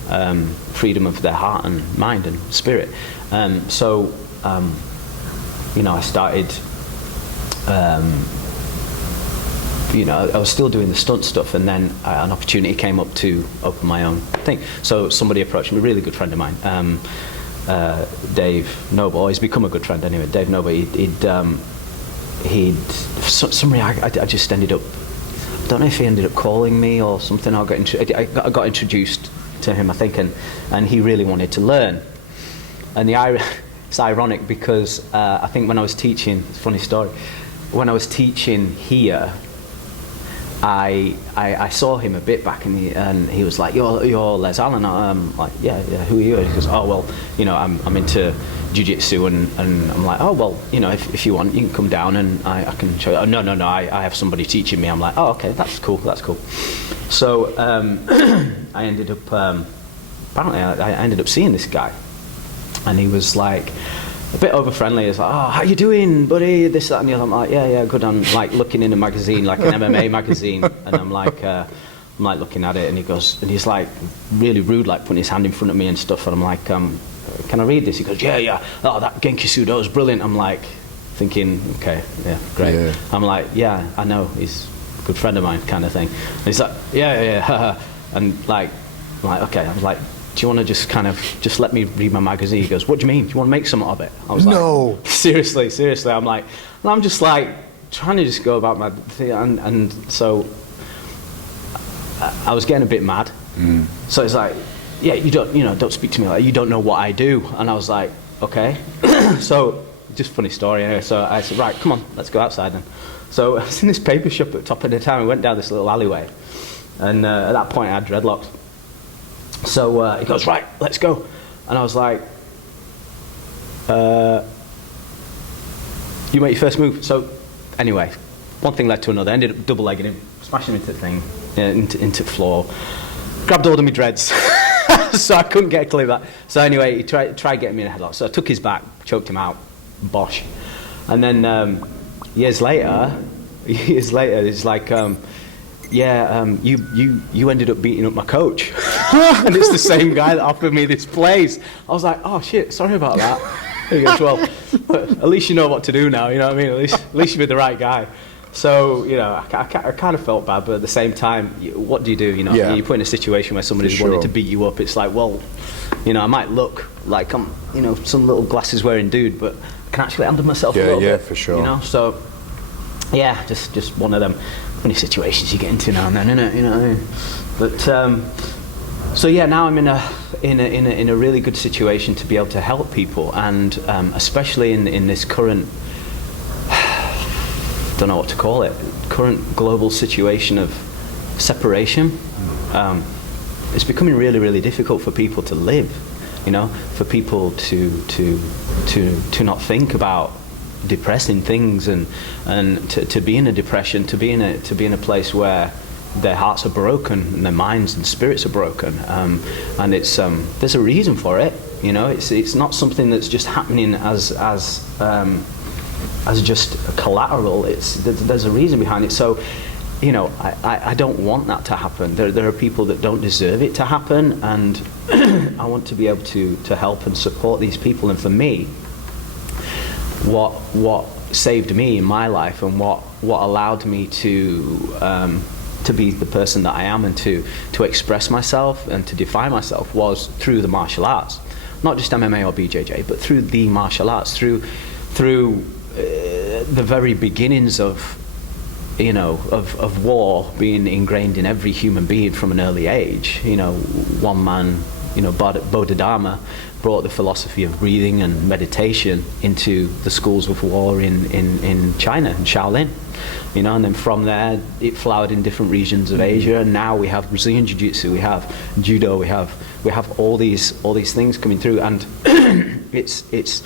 of their heart and mind and spirit. So you know, I started, you know, I was still doing the stunt stuff, and then an opportunity came up to open my own thing. So somebody approached me, a really good friend of mine, Dave Noble. He's become a good friend anyway. Dave Noble. I just ended up, I don't know if he ended up calling me or something. I got introduced to him, I think, and he really wanted to learn. And it's ironic because I think when I was teaching, it's a funny story, when I was teaching here, I saw him a bit back, and he was like, you're Les Allen. I'm like, yeah, who are you? He goes, oh, well, you know, I'm into jiu-jitsu, and I'm like, oh, well, you know, if you want, you can come down and I can show you. Oh, no, I have somebody teaching me. I'm like, oh, okay, that's cool. So I ended up, apparently I ended up seeing this guy, and he was like a bit over friendly. He's like, oh, how you doing, buddy? This, that, and the other. I'm like, yeah, good. I'm like looking in a magazine, like an MMA magazine, and I'm like looking at it, and he's like really rude, like putting his hand in front of me and stuff, and I'm like, can I read this? He goes, yeah. Oh, that Genki Sudo is brilliant. I'm like thinking, okay, yeah, great. Yeah. I'm like, yeah, I know, he's a good friend of mine, kind of thing. And he's like, yeah, and like, I'm like, okay. I was like, do you want to just let me read my magazine? He goes, what do you mean? Do you want to make something of it? I was no. Like, seriously. I'm like, and I'm just like trying to just go about my thing, and so I was getting a bit mad. So it's like, yeah, don't speak to me like, you don't know what I do. And I was like, okay. So just funny story anyway. So I said, right, come on, let's go outside then. So I was in this paper shop at the top of the town. We went down this little alleyway, and at that point I had dreadlocks. So he goes, right, let's go. And I was like, You make your first move. So anyway, one thing led to another. I ended up double legging him, smashing him into the thing, into the floor. Grabbed hold of my dreads, so I couldn't get clear of that. So anyway, he tried getting me in a headlock. So I took his back, choked him out, bosh. And then years later, it's like, you ended up beating up my coach. And it's the same guy that offered me this place. I was like, oh shit, sorry about that. He goes, well, at least you know what to do now, you know what I mean? At least you're with the right guy. So, you know, I kind of felt bad, but at the same time, what do? You know, you put in a situation where somebody's wanting to beat you up. It's like, well, you know, I might look like I'm, you know, some little glasses wearing dude, but I can actually handle myself a little bit. Yeah, for sure. You know, so, yeah, just one of them funny situations you get into now and then, innit? You know what I mean? But, so yeah, now I'm in a really good situation to be able to help people, and especially in this current, don't know what to call it, current global situation of separation. It's becoming really, really difficult for people to live, you know, for people to not think about depressing things and to be in a depression, to be in a place where their hearts are broken and their minds and spirits are broken, and it's there's a reason for it, you know. It's not something that's just happening as just a collateral. There's a reason behind it. So, you know, I don't want that to happen. There are people that don't deserve it to happen, and I want to be able to help and support these people. And for me, what saved me in my life, and what allowed me to be the person that I am, and to express myself and to define myself, was through the martial arts. Not just MMA or BJJ, but through the martial arts, through the very beginnings of, you know, of war being ingrained in every human being from an early age. You know, one man, you know, Bodhidharma, brought the philosophy of breathing and meditation into the schools of war in China, in Shaolin. You know, and then from there it flowered in different regions of Asia, and now we have Brazilian Jiu-Jitsu, we have Judo, we have all these things coming through, and it's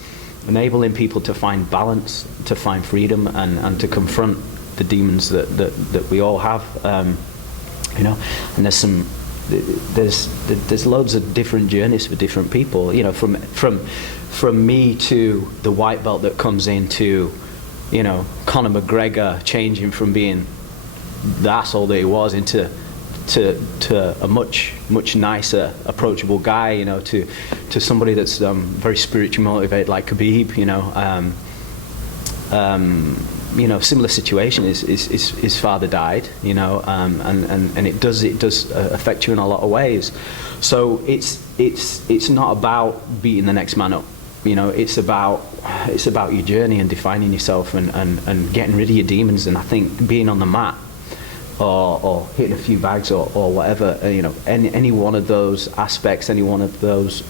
enabling people to find balance, to find freedom, and to confront the demons that we all have, you know. And there's loads of different journeys for different people, you know, from me to the white belt that comes into, you know, Conor McGregor changing from being the asshole that he was into a much nicer, approachable guy, you know, to somebody that's very spiritually motivated, like Khabib, you know. You know, similar situation. His father died, you know, and it does affect you in a lot of ways. So it's not about beating the next man up, you know. It's about your journey and defining yourself and getting rid of your demons. And I think being on the mat, or hitting a few bags, or whatever, you know, any one of those aspects, any one of those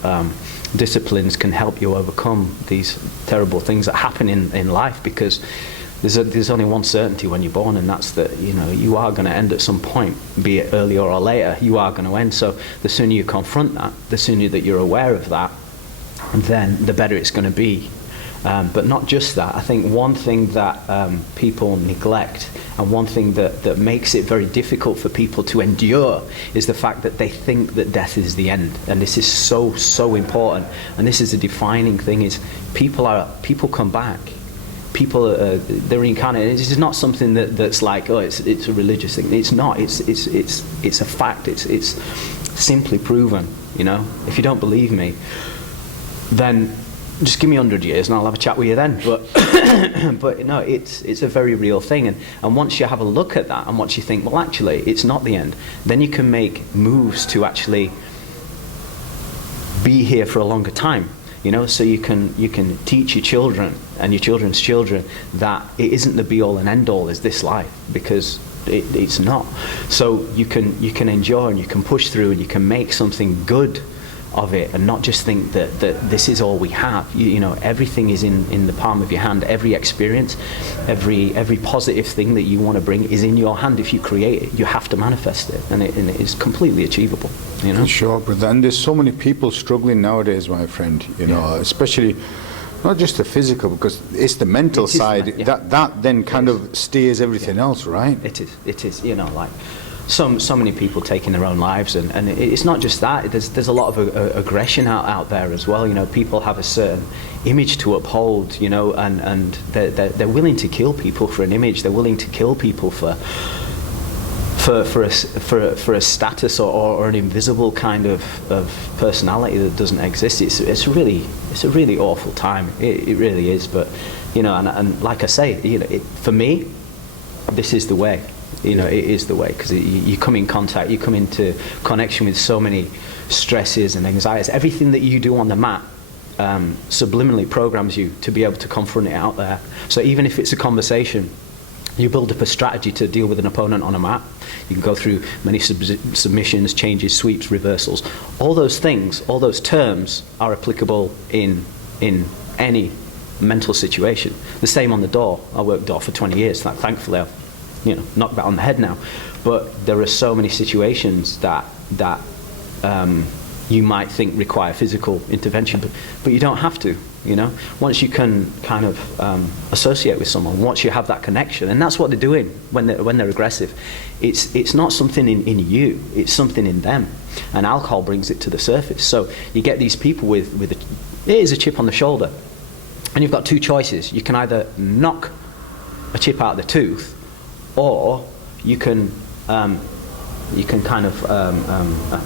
disciplines can help you overcome these terrible things that happen in life, because there's only one certainty when you're born, and that's that, you know, you are going to end at some point, be it earlier or later. You are going to end. So the sooner you confront that, the sooner that you're aware of that, then the better it's going to be. But not just that. I think one thing that people neglect, and one thing that makes it very difficult for people to endure, is the fact that they think that death is the end. And this is so important. And this is a defining thing: is people come back. People they're reincarnated. This is not something that's like, oh, it's a religious thing. It's not. It's a fact. It's simply proven. You know, if you don't believe me, then just give me 100 years and I'll have a chat with you then. But no, it's a very real thing. And once you have a look at that, and once you think, well, actually, it's not the end, then you can make moves to actually be here for a longer time. You know, so you can teach your children and your children's children that it isn't the be all and end all is this life, because it's not. So you can enjoy, and you can push through, and you can make something good of it, and not just think that this is all we have. You know, everything is in the palm of your hand. Every experience, every positive thing that you want to bring is in your hand. If you create it, you have to manifest it, and it is completely achievable. You know. Sure, but then there's so many people struggling nowadays, my friend. You know, especially Not just the physical, because it's the mental side that then kind of steers everything else, right? It is, you know, like so many people taking their own lives, and it's not just that. There's a lot of aggression out there as well. You know, people have a certain image to uphold, you know, and they're willing to kill people for an image. They're willing to kill people for a status or an invisible kind of personality that doesn't exist. It's a really awful time. It really is. But you know, and like I say, you know, for me, this is the way. You know, it is the way, because you come in contact, you come into connection with so many stresses and anxieties. Everything that you do on the mat subliminally programs you to be able to confront it out there. So even if it's a conversation, you build up a strategy to deal with an opponent on a mat. You can go through many submissions, changes, sweeps, reversals. All those things, all those terms are applicable in any mental situation. The same on the door. I worked door for 20 years. Thankfully, I've knocked that on the head now. But there are so many situations that you might think require physical intervention, but you don't have to. You know, once you can kind of associate with someone, once you have that connection, and that's what they're doing when they're aggressive. It's not something in you; it's something in them, and alcohol brings it to the surface. So you get these people with it is a chip on the shoulder, and you've got two choices. You can either knock a chip out of the tooth, or you can kind of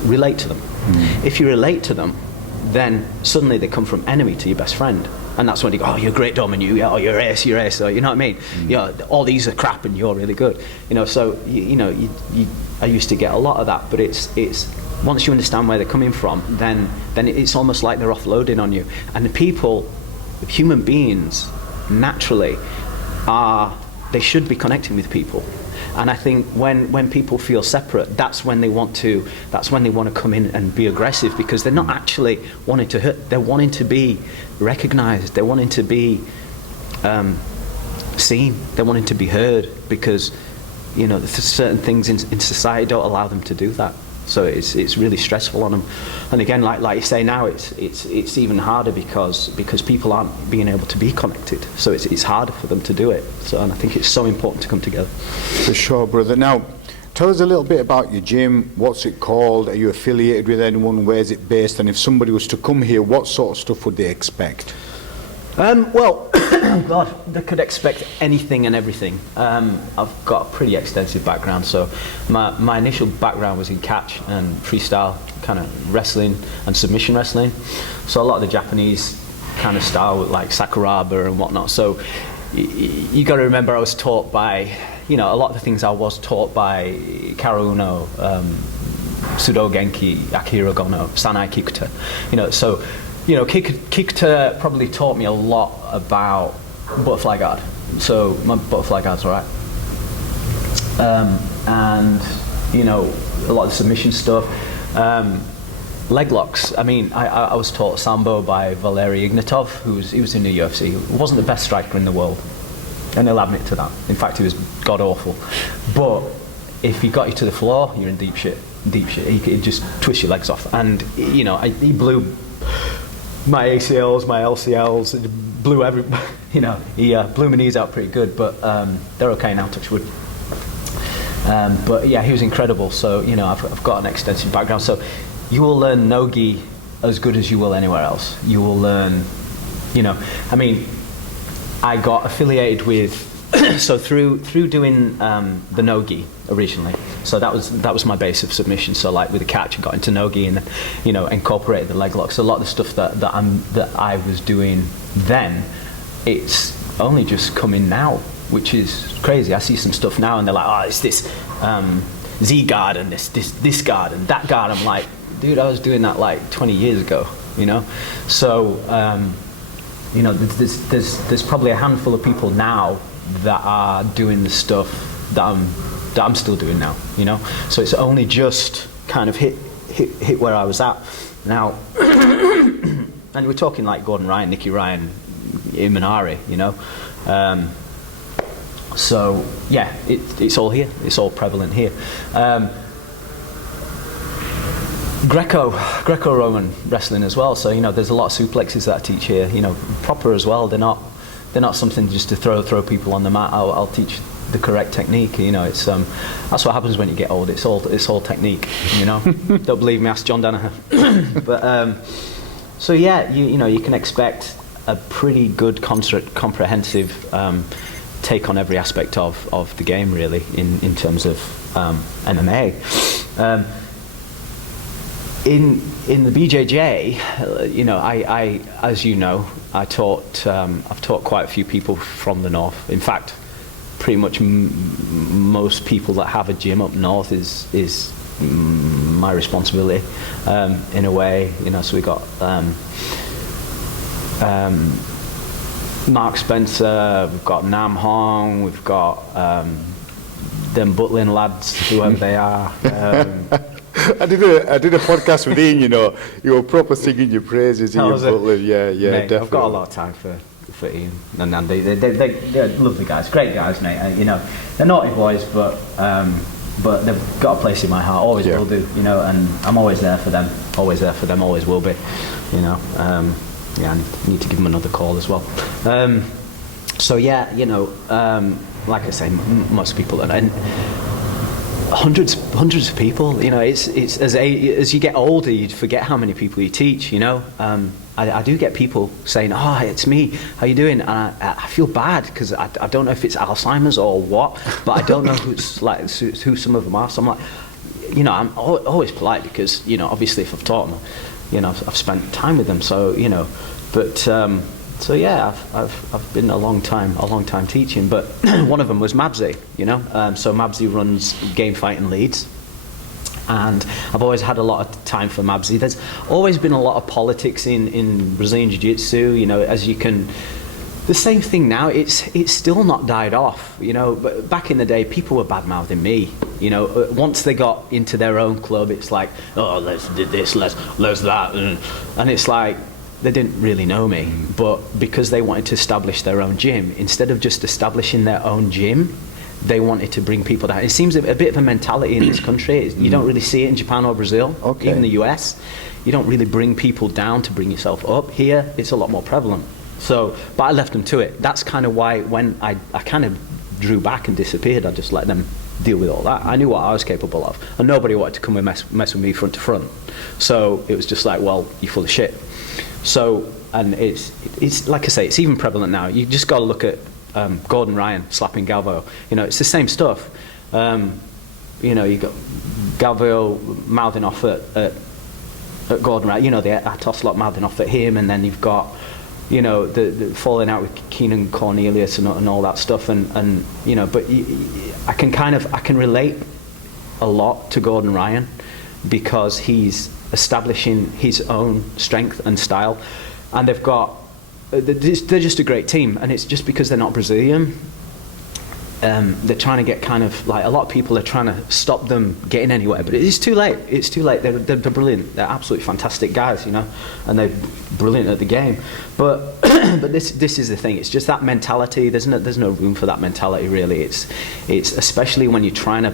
relate to them. If you relate to them, then suddenly they come from enemy to your best friend, and that's when you go, oh, you're a great dom, and you're ace, or you know what I mean? You know, all these are crap, and you're really good. You know, so I used to get a lot of that, but it's once you understand where they're coming from, then it's almost like they're offloading on you. And the people, human beings, naturally they should be connecting with people. And I think when people feel separate, that's when they want to come in and be aggressive, because they're not actually wanting to hurt. They're wanting to be recognized. They're wanting to be seen. They're wanting to be heard, because you know, certain things in society don't allow them to do that. So it's really stressful on them. And again, like you say now, it's even harder because people aren't being able to be connected. So it's harder for them to do it. So, and I think it's so important to come together. For sure, brother. Now, tell us a little bit about your gym. What's it called? Are you affiliated with anyone? Where's it based? And if somebody was to come here, what sort of stuff would they expect? Well, God, they could expect anything and everything. I've got a pretty extensive background, so my initial background was in catch and freestyle, kind of wrestling and submission wrestling. So a lot of the Japanese kind of style, like Sakuraba and whatnot. So you got to remember, I was taught by, a lot of the things I was taught by Karo Uno, Sudo Genki, Akira Gono, Sanai Kikuta. So Kikuta probably taught me a lot about butterfly guard. So my butterfly guard's all right. And, a lot of the submission stuff. Leg locks. I mean, I was taught Sambo by Valery Ignatov, he was in the UFC. He wasn't the best striker in the world. And he'll admit to that. In fact, he was god-awful. But if he got you to the floor, you're in deep shit. He could just twist your legs off. And, he blew my ACLs, my LCLs, blew he blew my knees out pretty good, but they're okay now, touch wood. But yeah, he was incredible. So, I've got an extensive background. So you will learn no-gi as good as you will anywhere else. You will learn, I got affiliated with, so through doing the no-gi originally. So that was my base of submission. So like with the catch, I got into no-gi and incorporated the leg locks. So a lot of the stuff that I was doing then, it's only just coming now, which is crazy. I see some stuff now and they're like, oh, it's this Z guard and this guard and that guard. I'm like, dude, I was doing that like 20 years ago, So there's probably a handful of people now that are doing the stuff that I'm still doing now, So it's only just kind of hit where I was at now. And we're talking like Gordon Ryan, Nicky Ryan, Imanari, So yeah, it's all here. It's all prevalent here. Greco-Roman wrestling as well. So there's a lot of suplexes that I teach here. Proper as well. They're not something just to throw people on the mat. I'll teach the correct technique. It's that's what happens when you get old. It's all technique. Don't believe me? Ask John Danaher. But so yeah, you can expect a pretty good comprehensive take on every aspect of the game, really, in terms of MMA. In the BJJ, I as I've taught quite a few people from the north. In fact, pretty much most people that have a gym up north is my responsibility, in a way. So we got Mark Spencer, we've got Nam Hong, we've got them Butlin lads, whoever they are. I did a podcast with Ian. You were proper singing your praises. Ian Butler, yeah, mate, definitely. I've got a lot of time for Ian and Andy. They're lovely guys, great guys, mate. They're naughty boys, but they've got a place in my heart. Always will do, and I'm always there for them. Always there for them. Always will be. I need to give them another call as well. So yeah, like I say, most people and hundreds of people. It's as you get older, you forget how many people you teach. I do get people saying, "Oh, it's me. How you doing?" And I feel bad because I don't know if it's Alzheimer's or what, but I don't know who some of them are. So I'm like, I'm always polite because obviously if I've taught them, I've spent time with them. So but so yeah, I've been a long time teaching. But one of them was Mabsy. So Mabsy runs GAMEFIGHT in Leeds. And I've always had a lot of time for Mabsy. There's always been a lot of politics in Brazilian Jiu-Jitsu, as you can. The same thing now. It's still not died off, But back in the day, people were bad-mouthing me. Once they got into their own club, it's like, oh, let's do this, let's that, and it's like they didn't really know me. But because they wanted to establish their own gym, instead of just establishing their own gym, they wanted to bring people down. It seems a bit of a mentality in this country. You don't really see it in Japan or Brazil, even the US. You don't really bring people down to bring yourself up. Here, it's a lot more prevalent. So, but I left them to it. That's kind of why when I kind of drew back and disappeared, I just let them deal with all that. I knew what I was capable of, and nobody wanted to come and mess with me front to front. So it was just like, well, you're full of shit. So, and it's like I say, it's even prevalent now. You just got to look at Gordon Ryan slapping Galvao. It's the same stuff. You got Galvao mouthing off at Gordon Ryan. The Atos lot mouthing off at him, and then you've got the falling out with Keenan Cornelius and all that stuff. And but I can relate a lot to Gordon Ryan because he's establishing his own strength and style, and they're just a great team. And it's just because they're not Brazilian, they're trying to get kind of like, a lot of people are trying to stop them getting anywhere, but it's too late. It's too late. They're brilliant. They're absolutely fantastic guys, and they're brilliant at the game. But but this is the thing. It's just that mentality. There's no room for that mentality, really. It's especially when you're trying to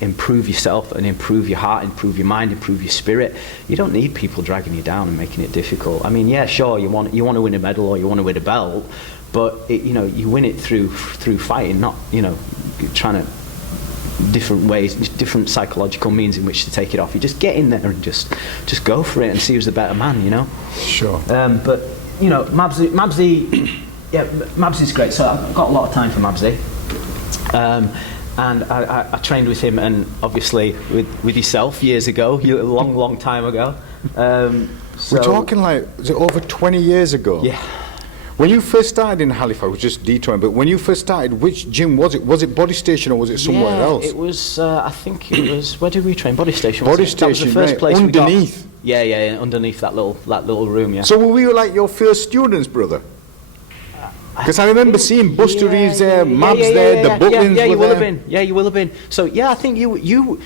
improve yourself and improve your heart, improve your mind, improve your spirit. You don't need people dragging you down and making it difficult. I mean, yeah, sure, you want to win a medal or you want to win a belt, but you win it through fighting, not trying to different ways, different psychological means in which to take it off. You just get in there and just go for it and see who's the better man. Sure. But Mabsy, yeah, Mabsy's great. So I've got a lot of time for Mabsy. And I trained with him, and obviously with yourself years ago, a long time ago. We're talking was it over 20 years ago? Yeah. When you first started in Halifax, just detouring, but when you first started, which gym was it? Was it Body Station or was it somewhere else? It was, I think it was, where did we train? Body Station. Body Station, that was the first place underneath. We got, yeah, underneath that little room, yeah. So were we like your first students, brother? Because I remember seeing Buster Reeves there, Mabs there, the Butlins were there. You will have been. Yeah, you will have been. So yeah, I think you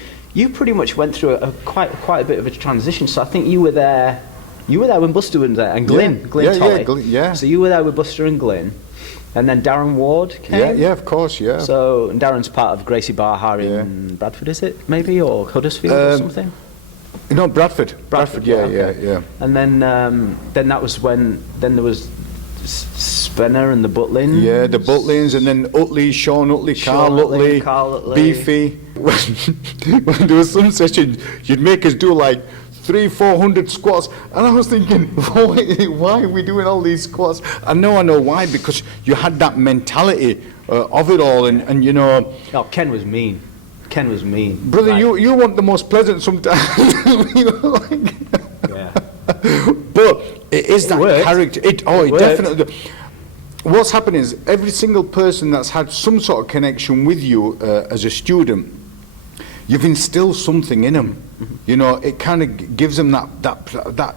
pretty much went through quite a bit of a transition. So I think you were there. You were there when Buster was there, and Glyn Tolley. Yeah. So you were there with Buster and Glyn, and then Darren Ward came. Yeah, of course, yeah. So Darren's part of Gracie Barha in Bradford, is it maybe, or Huddersfield or something? No, Bradford. Yeah, okay. yeah. And then that was when there was Spenner and the Butlins. Yeah, the Butlins, and then Utley, Sean Utley, Carl Utley, Beefy. When there was some session, you'd make us do like 300-400 squats, and I was thinking, why are we doing all these squats? And now I know why, because you had that mentality of it all, and you know. Oh, Ken was mean. Brother, like, you want the most pleasant sometimes. Yeah. But it is that character. It definitely. What's happening is every single person that's had some sort of connection with you as a student, you've instilled something in them. Mm-hmm. You know, it kind of gives them that,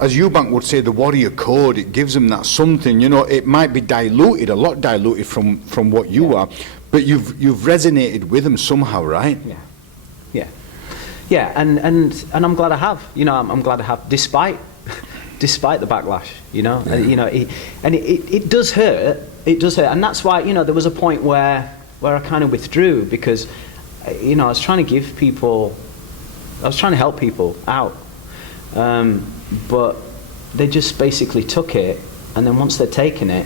as Eubank would say, the warrior code. It gives them that something. You know, it might be diluted, a lot diluted from what you are, but you've resonated with them somehow, right? Yeah, and I'm glad I have. You know, I'm glad I have, despite the backlash. You know, you know, it does hurt. It does hurt, and that's why, you know, there was a point where I kind of withdrew, because, you know, I was trying to help people out, but they just basically took it, and then once they're taking it,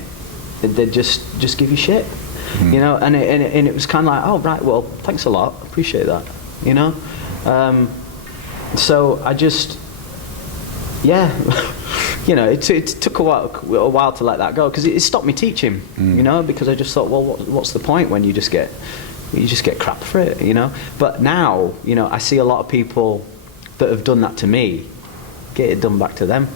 they just give you shit. Mm. You know, and it was kind of like, oh right, well, thanks a lot, appreciate that. You know, so I just, yeah, you know, it took a while to let that go, because it stopped me teaching. Mm. You know, because I just thought, well, what's the point when you just get crap for it, you know? But now, you know, I see a lot of people that have done that to me get it done back to them,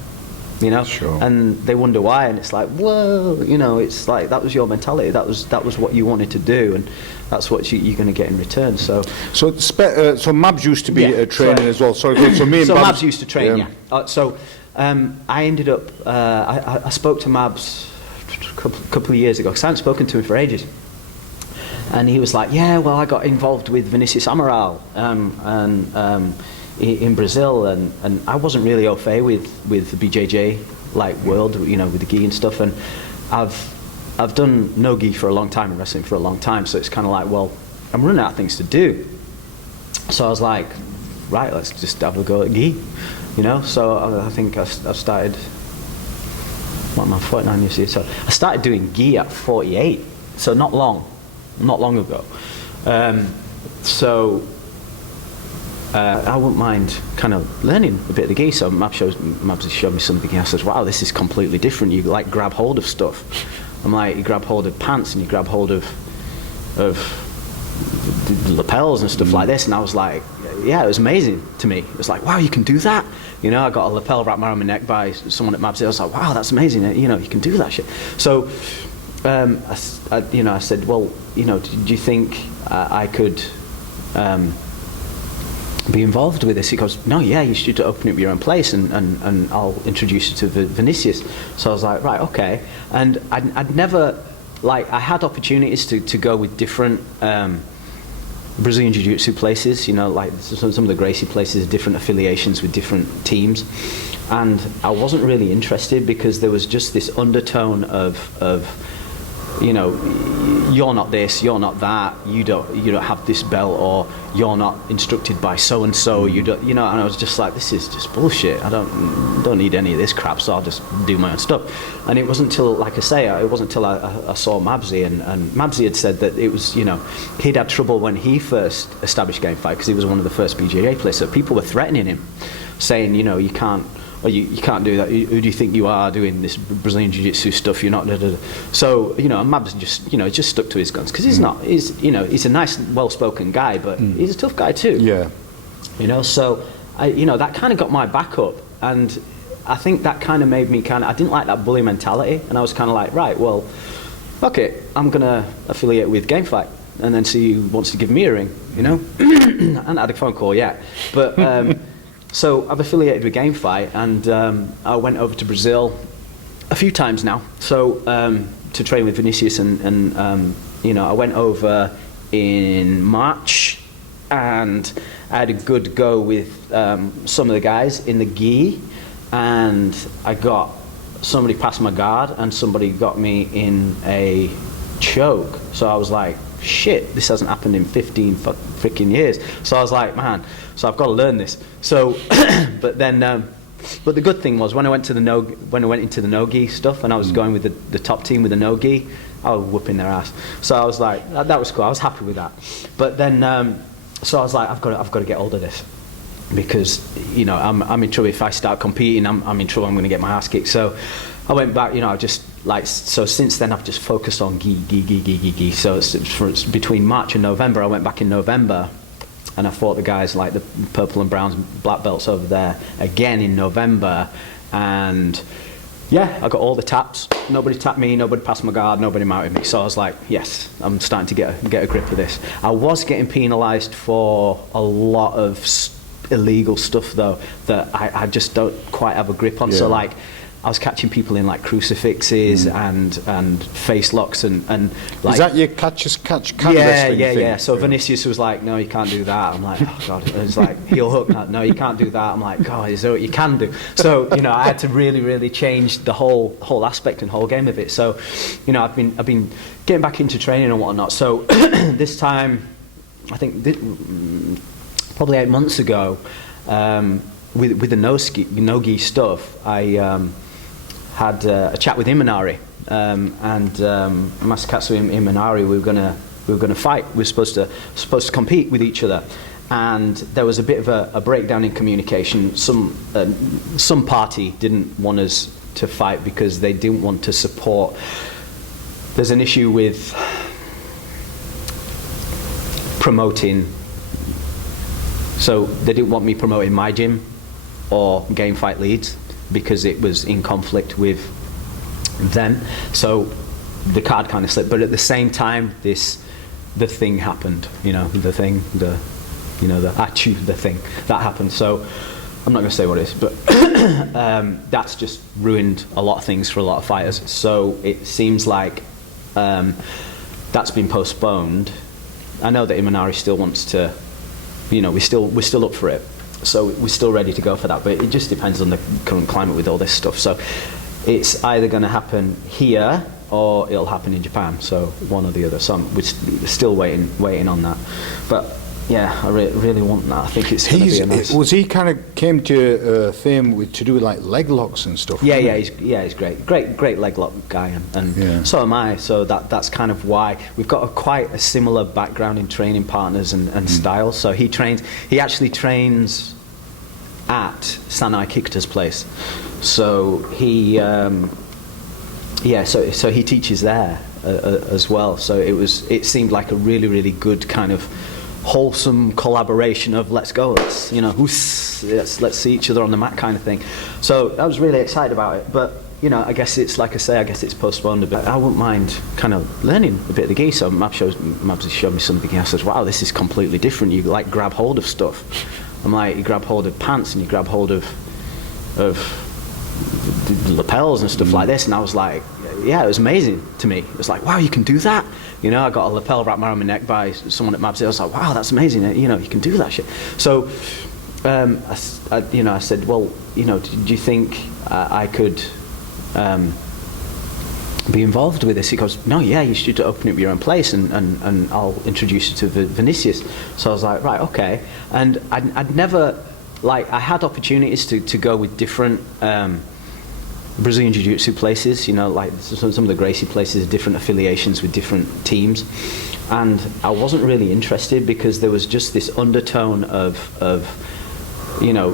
you know? Sure. And they wonder why, and it's like, whoa, you know, it's like, that was your mentality, that was what you wanted to do, and that's what you're going to get in return. So Mabs used to be training as well. So me and Mabs used to train, yeah. I ended up, I spoke to Mabs a couple of years ago, because I hadn't spoken to him for ages. And he was like, yeah, well, I got involved with Vinicius Amaral in Brazil, and I wasn't really au fait with the BJJ like world, you know, with the gi and stuff. And I've done no gi for a long time and wrestling for a long time, so it's kind of like, well, I'm running out of things to do. So I was like, right, let's just have a go at gi, you know. So I think I've started. What am I, 49 years old? So I started doing gi at 48, so not long ago. I wouldn't mind kind of learning a bit of the gi. So Mabs showed me something, and I said, wow, this is completely different. You like grab hold of stuff. I'm like, you grab hold of pants and you grab hold of the lapels and stuff like this. And I was like, yeah, it was amazing to me. It was like, wow, you can do that. You know, I got a lapel wrapped around my neck by someone at Mabs. I was like, wow, that's amazing. You know, you can do that shit. So I said, well, you know, do you think I could be involved with this? He goes, no, yeah, you should open up your own place, and I'll introduce you to Vinicius. So I was like, right, okay. And I'd never, like, I had opportunities to go with different Brazilian Jiu-Jitsu places, you know, like some of the Gracie places, different affiliations with different teams. And I wasn't really interested, because there was just this undertone of you know, you're not this, you're not that, you don't have this belt, or you're not instructed by so and so, you don't, you know. And I was just like, this is just bullshit. I don't need any of this crap, so I'll just do my own stuff. And it wasn't till, like I say, I saw Mabsy, and Mabsy had said that it was, you know, he'd had trouble when he first established GameFight, because he was one of the first BJJ players, so people were threatening him, saying, you know, you can't do that. Who do you think you are, doing this Brazilian Jiu-Jitsu stuff? You're not. Da, da, da. So, you know, Mabs just stuck to his guns, because he's not. He's a nice, well-spoken guy, but he's a tough guy too. Yeah. You know, so that kind of got my back up, and I think that kind of made me I didn't like that bully mentality, and I was kind of like, right, well, okay, I'm gonna affiliate with GameFight, and then see who wants to give me a ring. You know, I hadn't had a phone call yet, but. So I've affiliated with GameFight, and I went over to Brazil a few times now. So to train with Vinicius, and you know, I went over in March, and I had a good go with some of the guys in the gi, and I got somebody past my guard, and somebody got me in a choke. So I was like, shit, this hasn't happened in 15 freaking years. So I was like, man, so I've got to learn this. So, but then, but the good thing was when I went into the no-gi stuff and I was going with the top team with the no-gi, I was whooping their ass. So I was like, that was cool. I was happy with that. But then, so I was like, I've got to get hold of this, because you know I'm in trouble if I start competing. I'm in trouble. I'm going to get my ass kicked. So I went back. You know, I just like, so since then I've just focused on gi. So it's between March and November. I went back in November, and I fought the guys like the purple and browns, black belts over there again in November, and yeah, I got all the taps. Nobody tapped me, nobody passed my guard, nobody mounted me. So I was like, yes, I'm starting to get a grip of this. I was getting penalised for a lot of illegal stuff though that I just don't quite have a grip on. So like, I was catching people in like crucifixes and face locks and like, is that your catch wrestling thing? Yeah. So Vinicius was like, no, you can't do that. I'm like, oh god. It's like heel hook. No, you can't do that. I'm like, God, is that what you can do? So you know, I had to really change the whole aspect and whole game of it. So you know, I've been getting back into training and whatnot. So this time, I think probably 8 months ago, with the no-gi stuff, I had a chat with Imanari, and Masakatsu Imanari. We were gonna fight. We were supposed to compete with each other, and there was a bit of a breakdown in communication. Some party didn't want us to fight because they didn't want to support. There's an issue with promoting. So they didn't want me promoting my gym or Game Fight Leeds because it was in conflict with them. So the card kind of slipped. But at the same time, the thing happened. You know, the thing that happened. So I'm not going to say what it is, but that's just ruined a lot of things for a lot of fighters. So it seems like that's been postponed. I know that Imanari still wants to. You know, we're still up for it, so we're still ready to go for that, but it just depends on the current climate with all this stuff. So it's either going to happen here or it'll happen in Japan, so one or the other. So we're still waiting on that, but yeah, I really want that. I think it's going to be a nice. Was he kind of came to fame to do with like leg locks and stuff? Yeah, he's great leg lock guy, and so am I. So that's kind of why we've got quite a similar background in training partners and styles. So he actually trains at Sanai Kikuta's place. So he so he teaches there as well. So it seemed like a really good kind of wholesome collaboration of let's see each other on the mat kind of thing. So I was really excited about it, but you know, I guess it's like I say, I guess it's postponed a bit. I wouldn't mind kind of learning a bit of the gi. So Mabs showed me something, and I said, wow, this is completely different. You like grab hold of stuff. I'm like, you grab hold of pants and you grab hold of the lapels and stuff like this, and I was like, yeah, it was amazing to me. It was like, wow, you can do that. You know, I got a lapel wrapped around my neck by someone at Mabs. I was like, wow, that's amazing. You know, you can do that shit. So, I said, well, you know, do you think I could be involved with this? He goes, no, yeah, you should open up your own place and I'll introduce you to Vinicius. So I was like, right, okay. And I'd never, like, I had opportunities to go with different Brazilian Jiu-Jitsu places, you know, like some of the Gracie places, different affiliations with different teams, and I wasn't really interested because there was just this undertone of you know,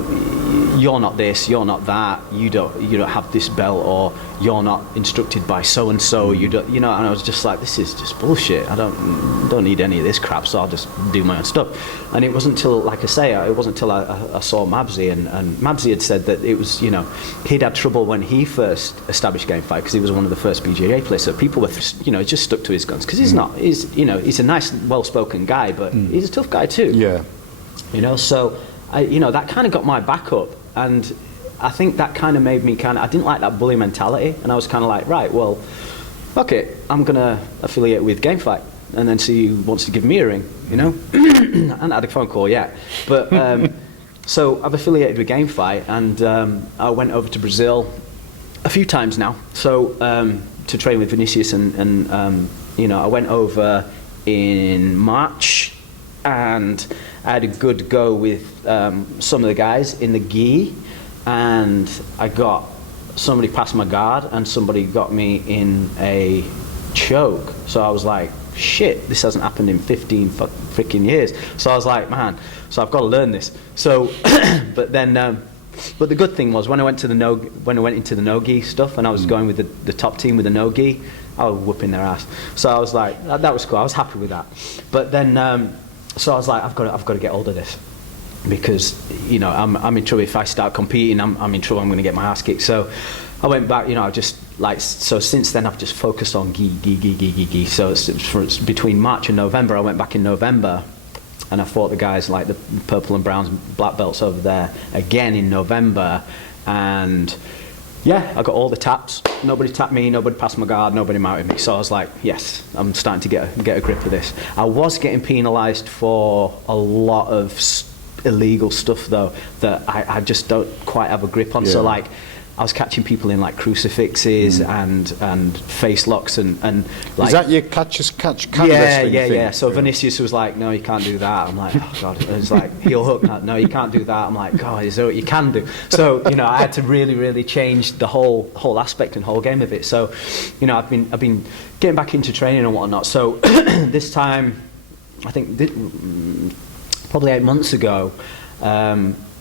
you're not this, you're not that, you don't have this belt, or you're not instructed by so and so, you don't, you know. And I was just like, this is just bullshit. I don't need any of this crap, so I'll just do my own stuff. And it wasn't until, like I say, it wasn't until I saw Mabsy, and Mabsy had said that it was, you know, he'd had trouble when he first established Game Fight because he was one of the first BJJ players. So people were, you know, just stuck to his guns because he's a nice, well-spoken guy, but he's a tough guy too. Yeah. You know, so that kind of got my back up, and I think that kind of made me I didn't like that bully mentality, and I was kind of like, right, well, fuck it, I'm gonna affiliate with Game Fight and then see who wants to give me a ring, you know. I haven't had a phone call yet, but so I've affiliated with Game Fight, and I went over to Brazil a few times now, so to train with Vinicius, and you know, I went over in March, and I had a good go with some of the guys in the gi, and I got somebody past my guard and somebody got me in a choke. So I was like, shit, this hasn't happened in 15 freaking years. So I was like, man, so I've got to learn this. So but then but the good thing was when I went into the no-gi stuff and I was going with the top team with the no-gi, I was whooping their ass. So I was like, that was cool. I was happy with that. But then so I was like, I've got to get hold of this, because I'm in trouble if I start competing. I'm in trouble. I'm going to get my ass kicked. So I went back. I just so since then I've just focused on gi. So it's between March and November. I went back in November, and I fought the guys like the purple and browns, black belts over there again in November, and yeah, I got all the taps. Nobody tapped me, nobody passed my guard, nobody mounted me. So I was like, yes, I'm starting to get a grip of this. I was getting penalised for a lot of illegal stuff though that I just don't quite have a grip on. So like, I was catching people in like crucifixes and face locks and like. Is that your catch wrestling thing? Yeah. So Vinicius was like, no, you can't do that. I'm like, oh god. It's like heel hook. No, you can't do that. I'm like, God, is that what you can do? So I had to really change the whole aspect and whole game of it. So I've been getting back into training and whatnot. So this time, I think probably 8 months ago,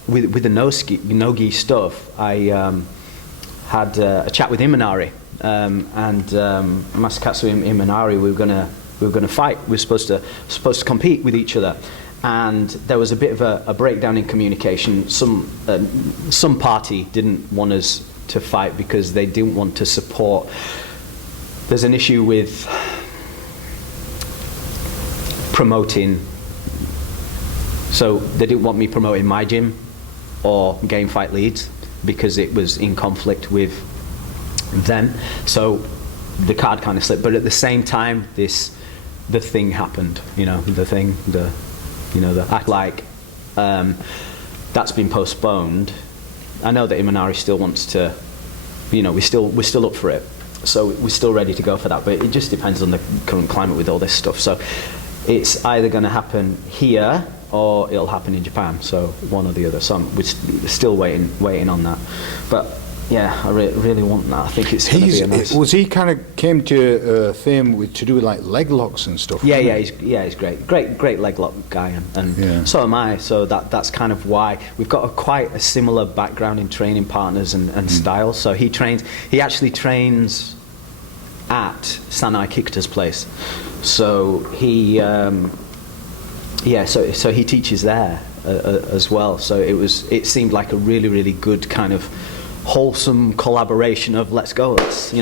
with the no-gi stuff, I had a chat with Imanari, and Masakatsu Imanari. We were gonna fight. We were supposed to compete with each other, and there was a bit of a breakdown in communication. Some party didn't want us to fight because they didn't want to support. There's an issue with promoting. So they didn't want me promoting my gym or Game Fight Leeds because it was in conflict with them. So the card kind of slipped. But at the same time, the thing happened. The act like that's been postponed. I know that Imanari still wants to. We're still up for it. So we're still ready to go for that. But it just depends on the current climate with all this stuff. So it's either going to happen here or it'll happen in Japan, so one or the other. So we're still waiting on that. But yeah, I really want that. I think it's going to be a nice. Was he kind of came to fame to do with like leg locks and stuff? Yeah, he's great leg lock guy, and so am I. So that's kind of why we've got quite a similar background in training partners and style. So he actually trains at Sanai Kikuta's place. So he. So he teaches there as well. So it seemed like a really good kind of wholesome collaboration of let's go, let's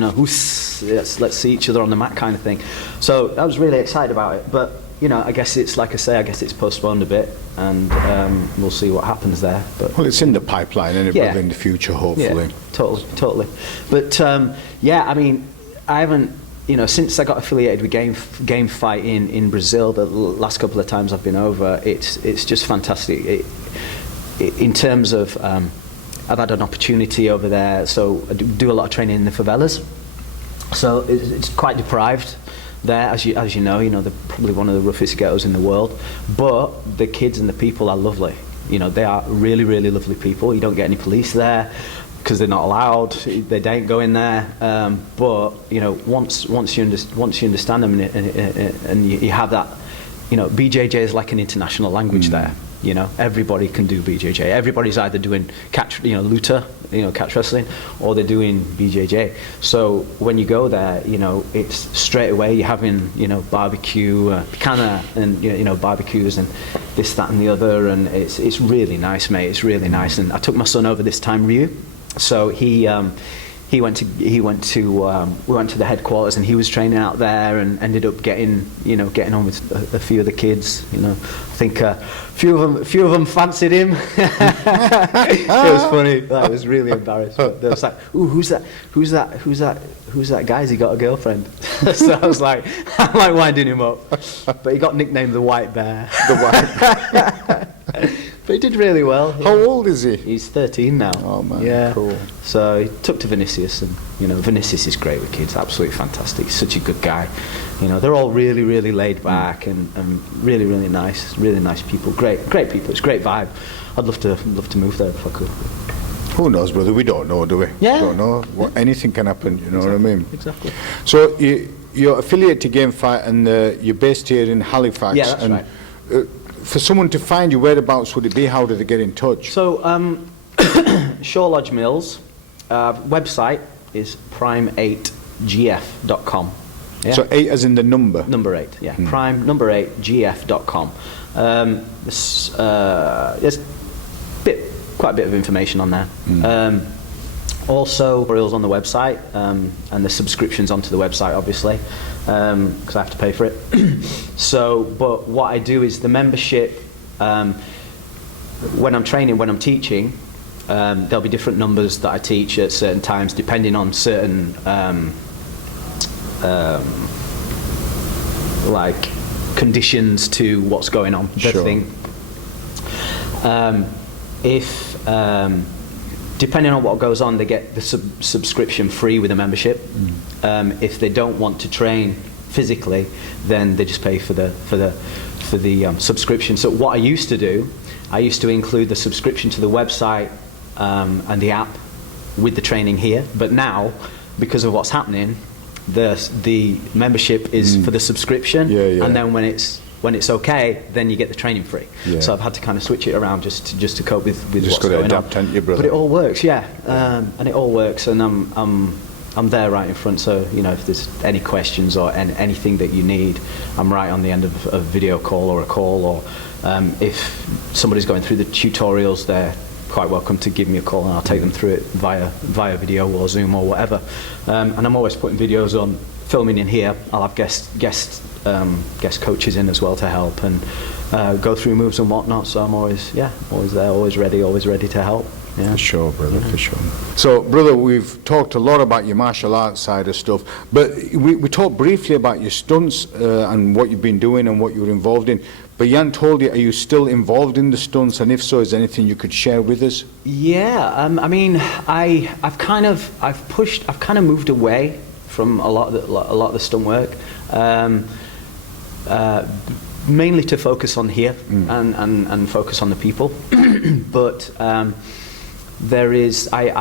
see each other on the mat kind of thing. So I was really excited about it. But I guess it's like I say, I guess it's postponed a bit, and we'll see what happens there. But well, it's in the pipeline, and in the future, hopefully. Yeah, totally. But I mean, I haven't. Since I got affiliated with GameFight in Brazil, the last couple of times I've been over, it's just fantastic. In terms of, I've had an opportunity over there, so I do a lot of training in the favelas. So it's quite deprived there, as you know, they're probably one of the roughest ghettos in the world. But the kids and the people are lovely. They are really lovely people. You don't get any police there, because they're not allowed. They don't go in there. But once you understand them and you have that, BJJ is like an international language there. Everybody can do BJJ. Everybody's either doing catch, luta, catch wrestling, or they're doing BJJ. So when you go there, it's straight away you're having barbecue, kana, and barbecues and this, that, and the other, and it's really nice, mate. It's really nice. And I took my son over this time, Ryu. So we went to the headquarters, and he was training out there, and ended up getting on with a few of the kids. I think a few of them fancied him. It was funny. I was really embarrassed. But they was like, "Ooh, who's that guy? Has he got a girlfriend?" So I was like, I'm like winding him up. But he got nicknamed the White Bear. The White Bear. But he did really well. How old is he? He's 13 now. Oh man, yeah. cool. So he took to Vinicius, and Vinicius is great with kids, absolutely fantastic. He's such a good guy. They're all really, really laid back and really, really nice people. Great people. It's a great vibe. I'd love to move there if I could. Who knows, brother? We don't know, do we? Yeah. We don't know. Anything can happen. You know what I mean? Exactly. So you're affiliated to GameFight, and you're based here in Halifax. Yeah, that's and, right. For someone to find you, whereabouts would it be? How do they get in touch? So, Shore Lodge Mills website is prime8gf.com. Yeah? So 8 as in the number? Number 8, yeah. Prime number 8gf.com. There's quite a bit of information on there. Also, tutorials on the website, and the subscriptions onto the website, obviously, because I have to pay for it. So, but what I do is the membership, when I'm training, when I'm teaching, there'll be different numbers that I teach at certain times, depending on certain, like, conditions to what's going on, the Sure. thing. Depending on what goes on, they get the subscription free with a membership. If they don't want to train physically, then they just pay for the subscription. So what I used to do, I used to include the subscription to the website and the app with the training here. But now, because of what's happening, the membership is for the subscription, and then when it's okay, then you get the training free. Yeah. So I've had to kind of switch it around just to cope with what's going on. Just got to adapt, haven't you, brother? But it all works, and it all works, and I'm there right in front. So if there's any questions or anything that you need, I'm right on the end of a video call or a call. Or if somebody's going through the tutorials, they're quite welcome to give me a call, and I'll take them through it via video or Zoom or whatever. And I'm always putting videos on, filming in here. I'll have guest coaches in as well to help and go through moves and whatnot. So I'm always there, always ready to help. Yeah. For sure, brother, for sure. So, brother, we've talked a lot about your martial arts side of stuff, but we talked briefly about your stunts and what you've been doing and what you were involved in. But Jan told you, are you still involved in the stunts? And if so, is there anything you could share with us? Yeah, I mean, I've kind of moved away from a lot of the stunt work, mainly to focus on here and focus on the people. But I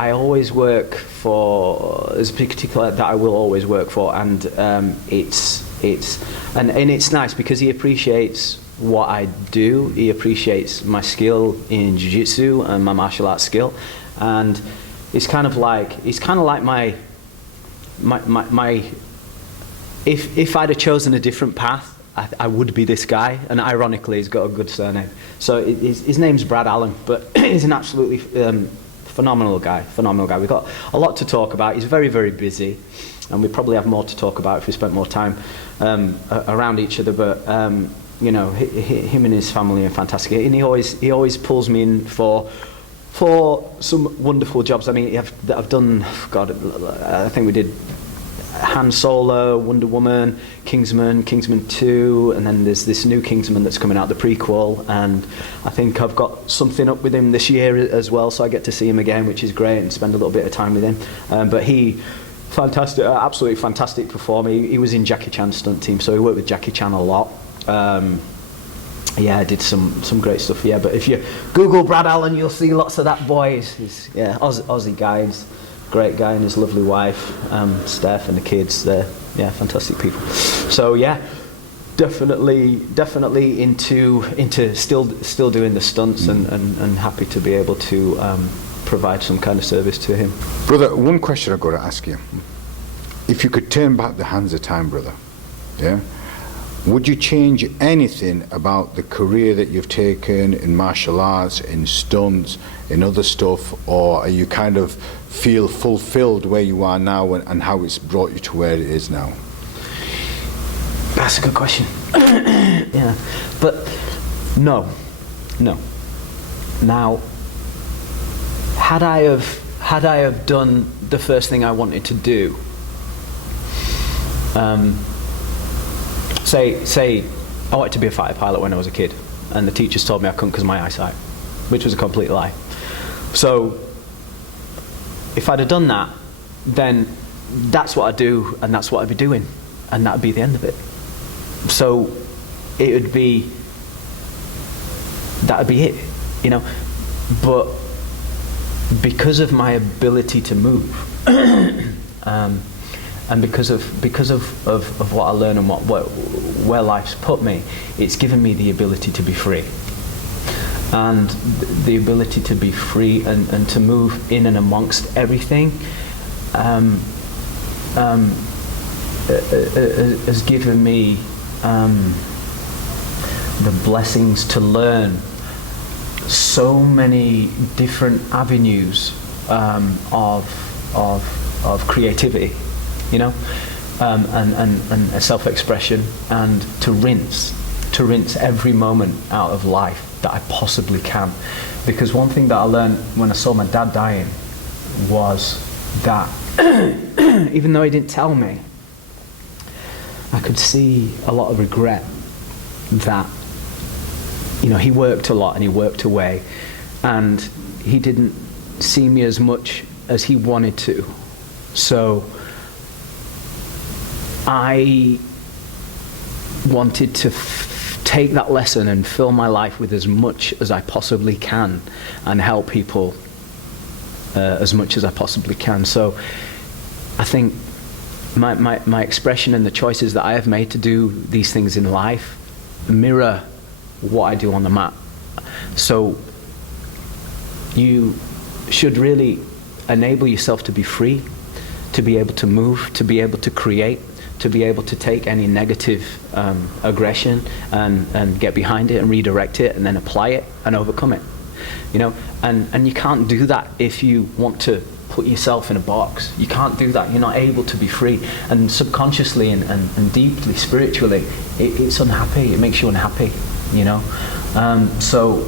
always work for, there's a particular that I will always work for, and it's nice because he appreciates what I do. He appreciates my skill in jiu-jitsu and my martial arts skill, and it's kind of like my if I'd have chosen a different path, I would be this guy, and ironically he's got a good surname. So his name's Brad Allen, but he's an absolutely phenomenal guy. We've got a lot to talk about. He's very, very busy, and we probably have more to talk about if we spent more time around each other, but him and his family are fantastic, and he always pulls me in for some wonderful jobs. I mean, I've done, God, I think we did Han Solo, Wonder Woman, Kingsman 2, and then there's this new Kingsman that's coming out, the prequel, and I think I've got something up with him this year as well, so I get to see him again, which is great, and spend a little bit of time with him. But he, fantastic, absolutely fantastic performer. He was in Jackie Chan's stunt team, so he worked with Jackie Chan a lot. I did some great stuff. Yeah, but if you Google Brad Allen, you'll see lots of that boy. He's Aussie guy. He's a great guy, and his lovely wife, Steph, and the kids. They're fantastic people. So yeah, definitely into still doing the stunts, and happy to be able to provide some kind of service to him. Brother, one question I've got to ask you. If you could turn back the hands of time, brother, yeah, would you change anything about the career that you've taken in martial arts, in stunts, in other stuff, or are you kind of feel fulfilled where you are now and how it's brought you to where it is now? That's a good question. Yeah, but no. Now, had I have done the first thing I wanted to do, say I wanted to be a fighter pilot when I was a kid, and the teachers told me I couldn't because of my eyesight. which was a complete lie. So if I'd have done that, then that's what I'd do, and that's what I'd be doing, and that'd be the end of it. So that'd be it, you know. But because of my ability to move, and because of what I learn and where life's put me, it's given me the ability to be free. And the ability to be free and to move in and amongst everything has given me the blessings to learn so many different avenues of creativity, you know, and self-expression, and to rinse every moment out of life that I possibly can. Because one thing that I learned when I saw my dad dying was that even though he didn't tell me, I could see a lot of regret that, you know, he worked a lot and he worked away, and he didn't see me as much as he wanted to. So I wanted to take that lesson and fill my life with as much as I possibly can, and help people as much as I possibly can. So I think my expression and the choices that I have made to do these things in life mirror what I do on the mat. So you should really enable yourself to be free, to be able to move, to be able to create, to be able to take any negative aggression and get behind it and redirect it and then apply it and overcome it, you know. And you can't do that if you want to put yourself in a box. You can't do that. You're not able to be free. And subconsciously and deeply spiritually, it's unhappy. It makes you unhappy, you know. So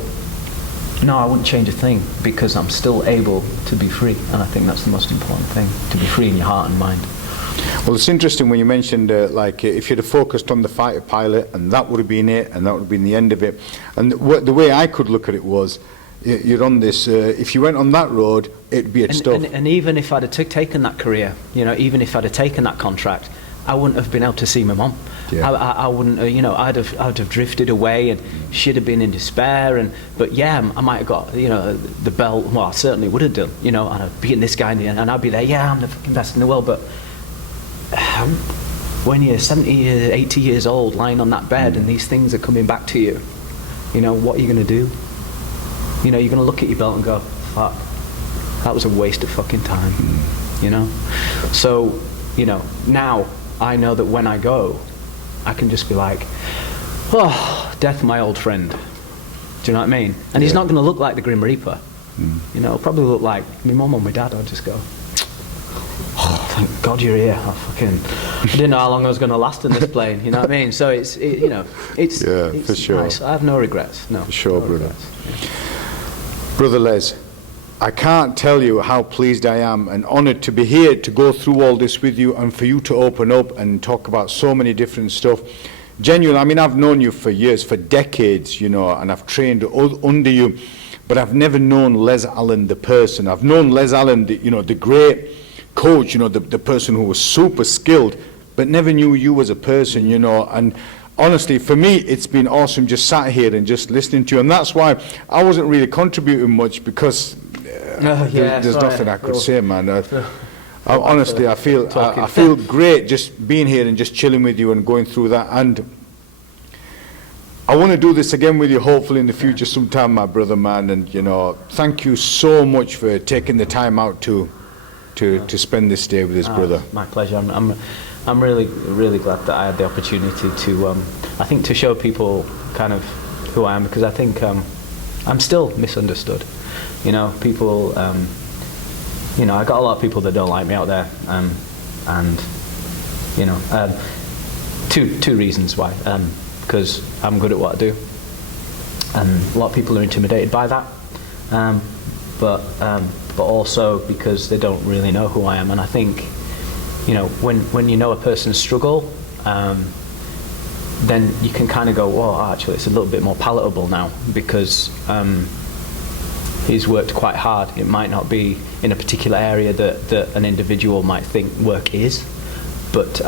no, I wouldn't change a thing, because I'm still able to be free, and I think that's the most important thing, to be free in your heart and mind. Well, it's interesting when you mentioned if you'd have focused on the fighter pilot, and that would have been it, and that would have been the end of it. And the way I could look at it was, you're on this, if you went on that road, it'd be a stuff. And even if I'd have taken that career, you know, even if I'd have taken that contract, I wouldn't have been able to see my mum. Yeah. I wouldn't, you know, I'd have drifted away, and she'd have been in despair. But yeah, I might have got, you know, the belt. Well, I certainly would have done, you know, and I'd beaten this guy in the end, and I'd be there. Yeah, I'm the fucking best in the world. But when you're 70, 80 years old, lying on that bed, and these things are coming back to you, you know, what are you going to do? You know, you're going to look at your belt and go, fuck, that was a waste of fucking time, you know? So, you know, now I know that when I go, I can just be like, oh, death, my old friend. Do you know what I mean? And he's not going to look like the Grim Reaper. You know, he'll probably look like my mum or my dad. I'll just go, oh, thank God you're here. I didn't know how long I was going to last in this plane. You know what I mean? So it's for sure. Nice. I have no regrets. No, for sure, no brother. Regrets. Brother Les, I can't tell you how pleased I am and honoured to be here to go through all this with you, and for you to open up and talk about so many different stuff. Genuinely, I mean, I've known you for years, for decades, you know, and I've trained under you, but I've never known Les Allen the person. I've known Les Allen, you know, the great coach, you know, the person who was super skilled, but never knew you as a person, you know. And honestly, for me, it's been awesome just sat here and just listening to you, and that's why I wasn't really contributing much, because there's nothing I could say, man. Honestly, I feel great just being here and just chilling with you and going through that. And I want to do this again with you, hopefully in the future sometime, my brother, man. And you know, thank you so much for taking the time out to spend this day with us, brother. My pleasure. I'm really glad that I had the opportunity to, I think, to show people kind of who I am, because I think I'm still misunderstood. You know, people, you know, I got a lot of people that don't like me out there, and you know, two reasons why. Because I'm good at what I do, and a lot of people are intimidated by that. But also because they don't really know who I am. And I think, you know, when you know a person's struggle, then you can kind of go, well, actually, it's a little bit more palatable now, because he's worked quite hard. It might not be in a particular area that an individual might think work is, but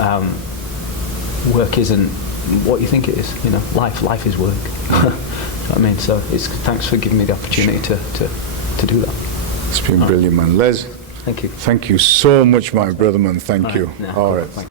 work isn't what you think it is. You know, life is work. You know what I mean? So thanks for giving me the opportunity to do that. It's been brilliant, man. Les, thank you. Thank you so much, my brother, man. Thank you. Yeah, All right. thank you.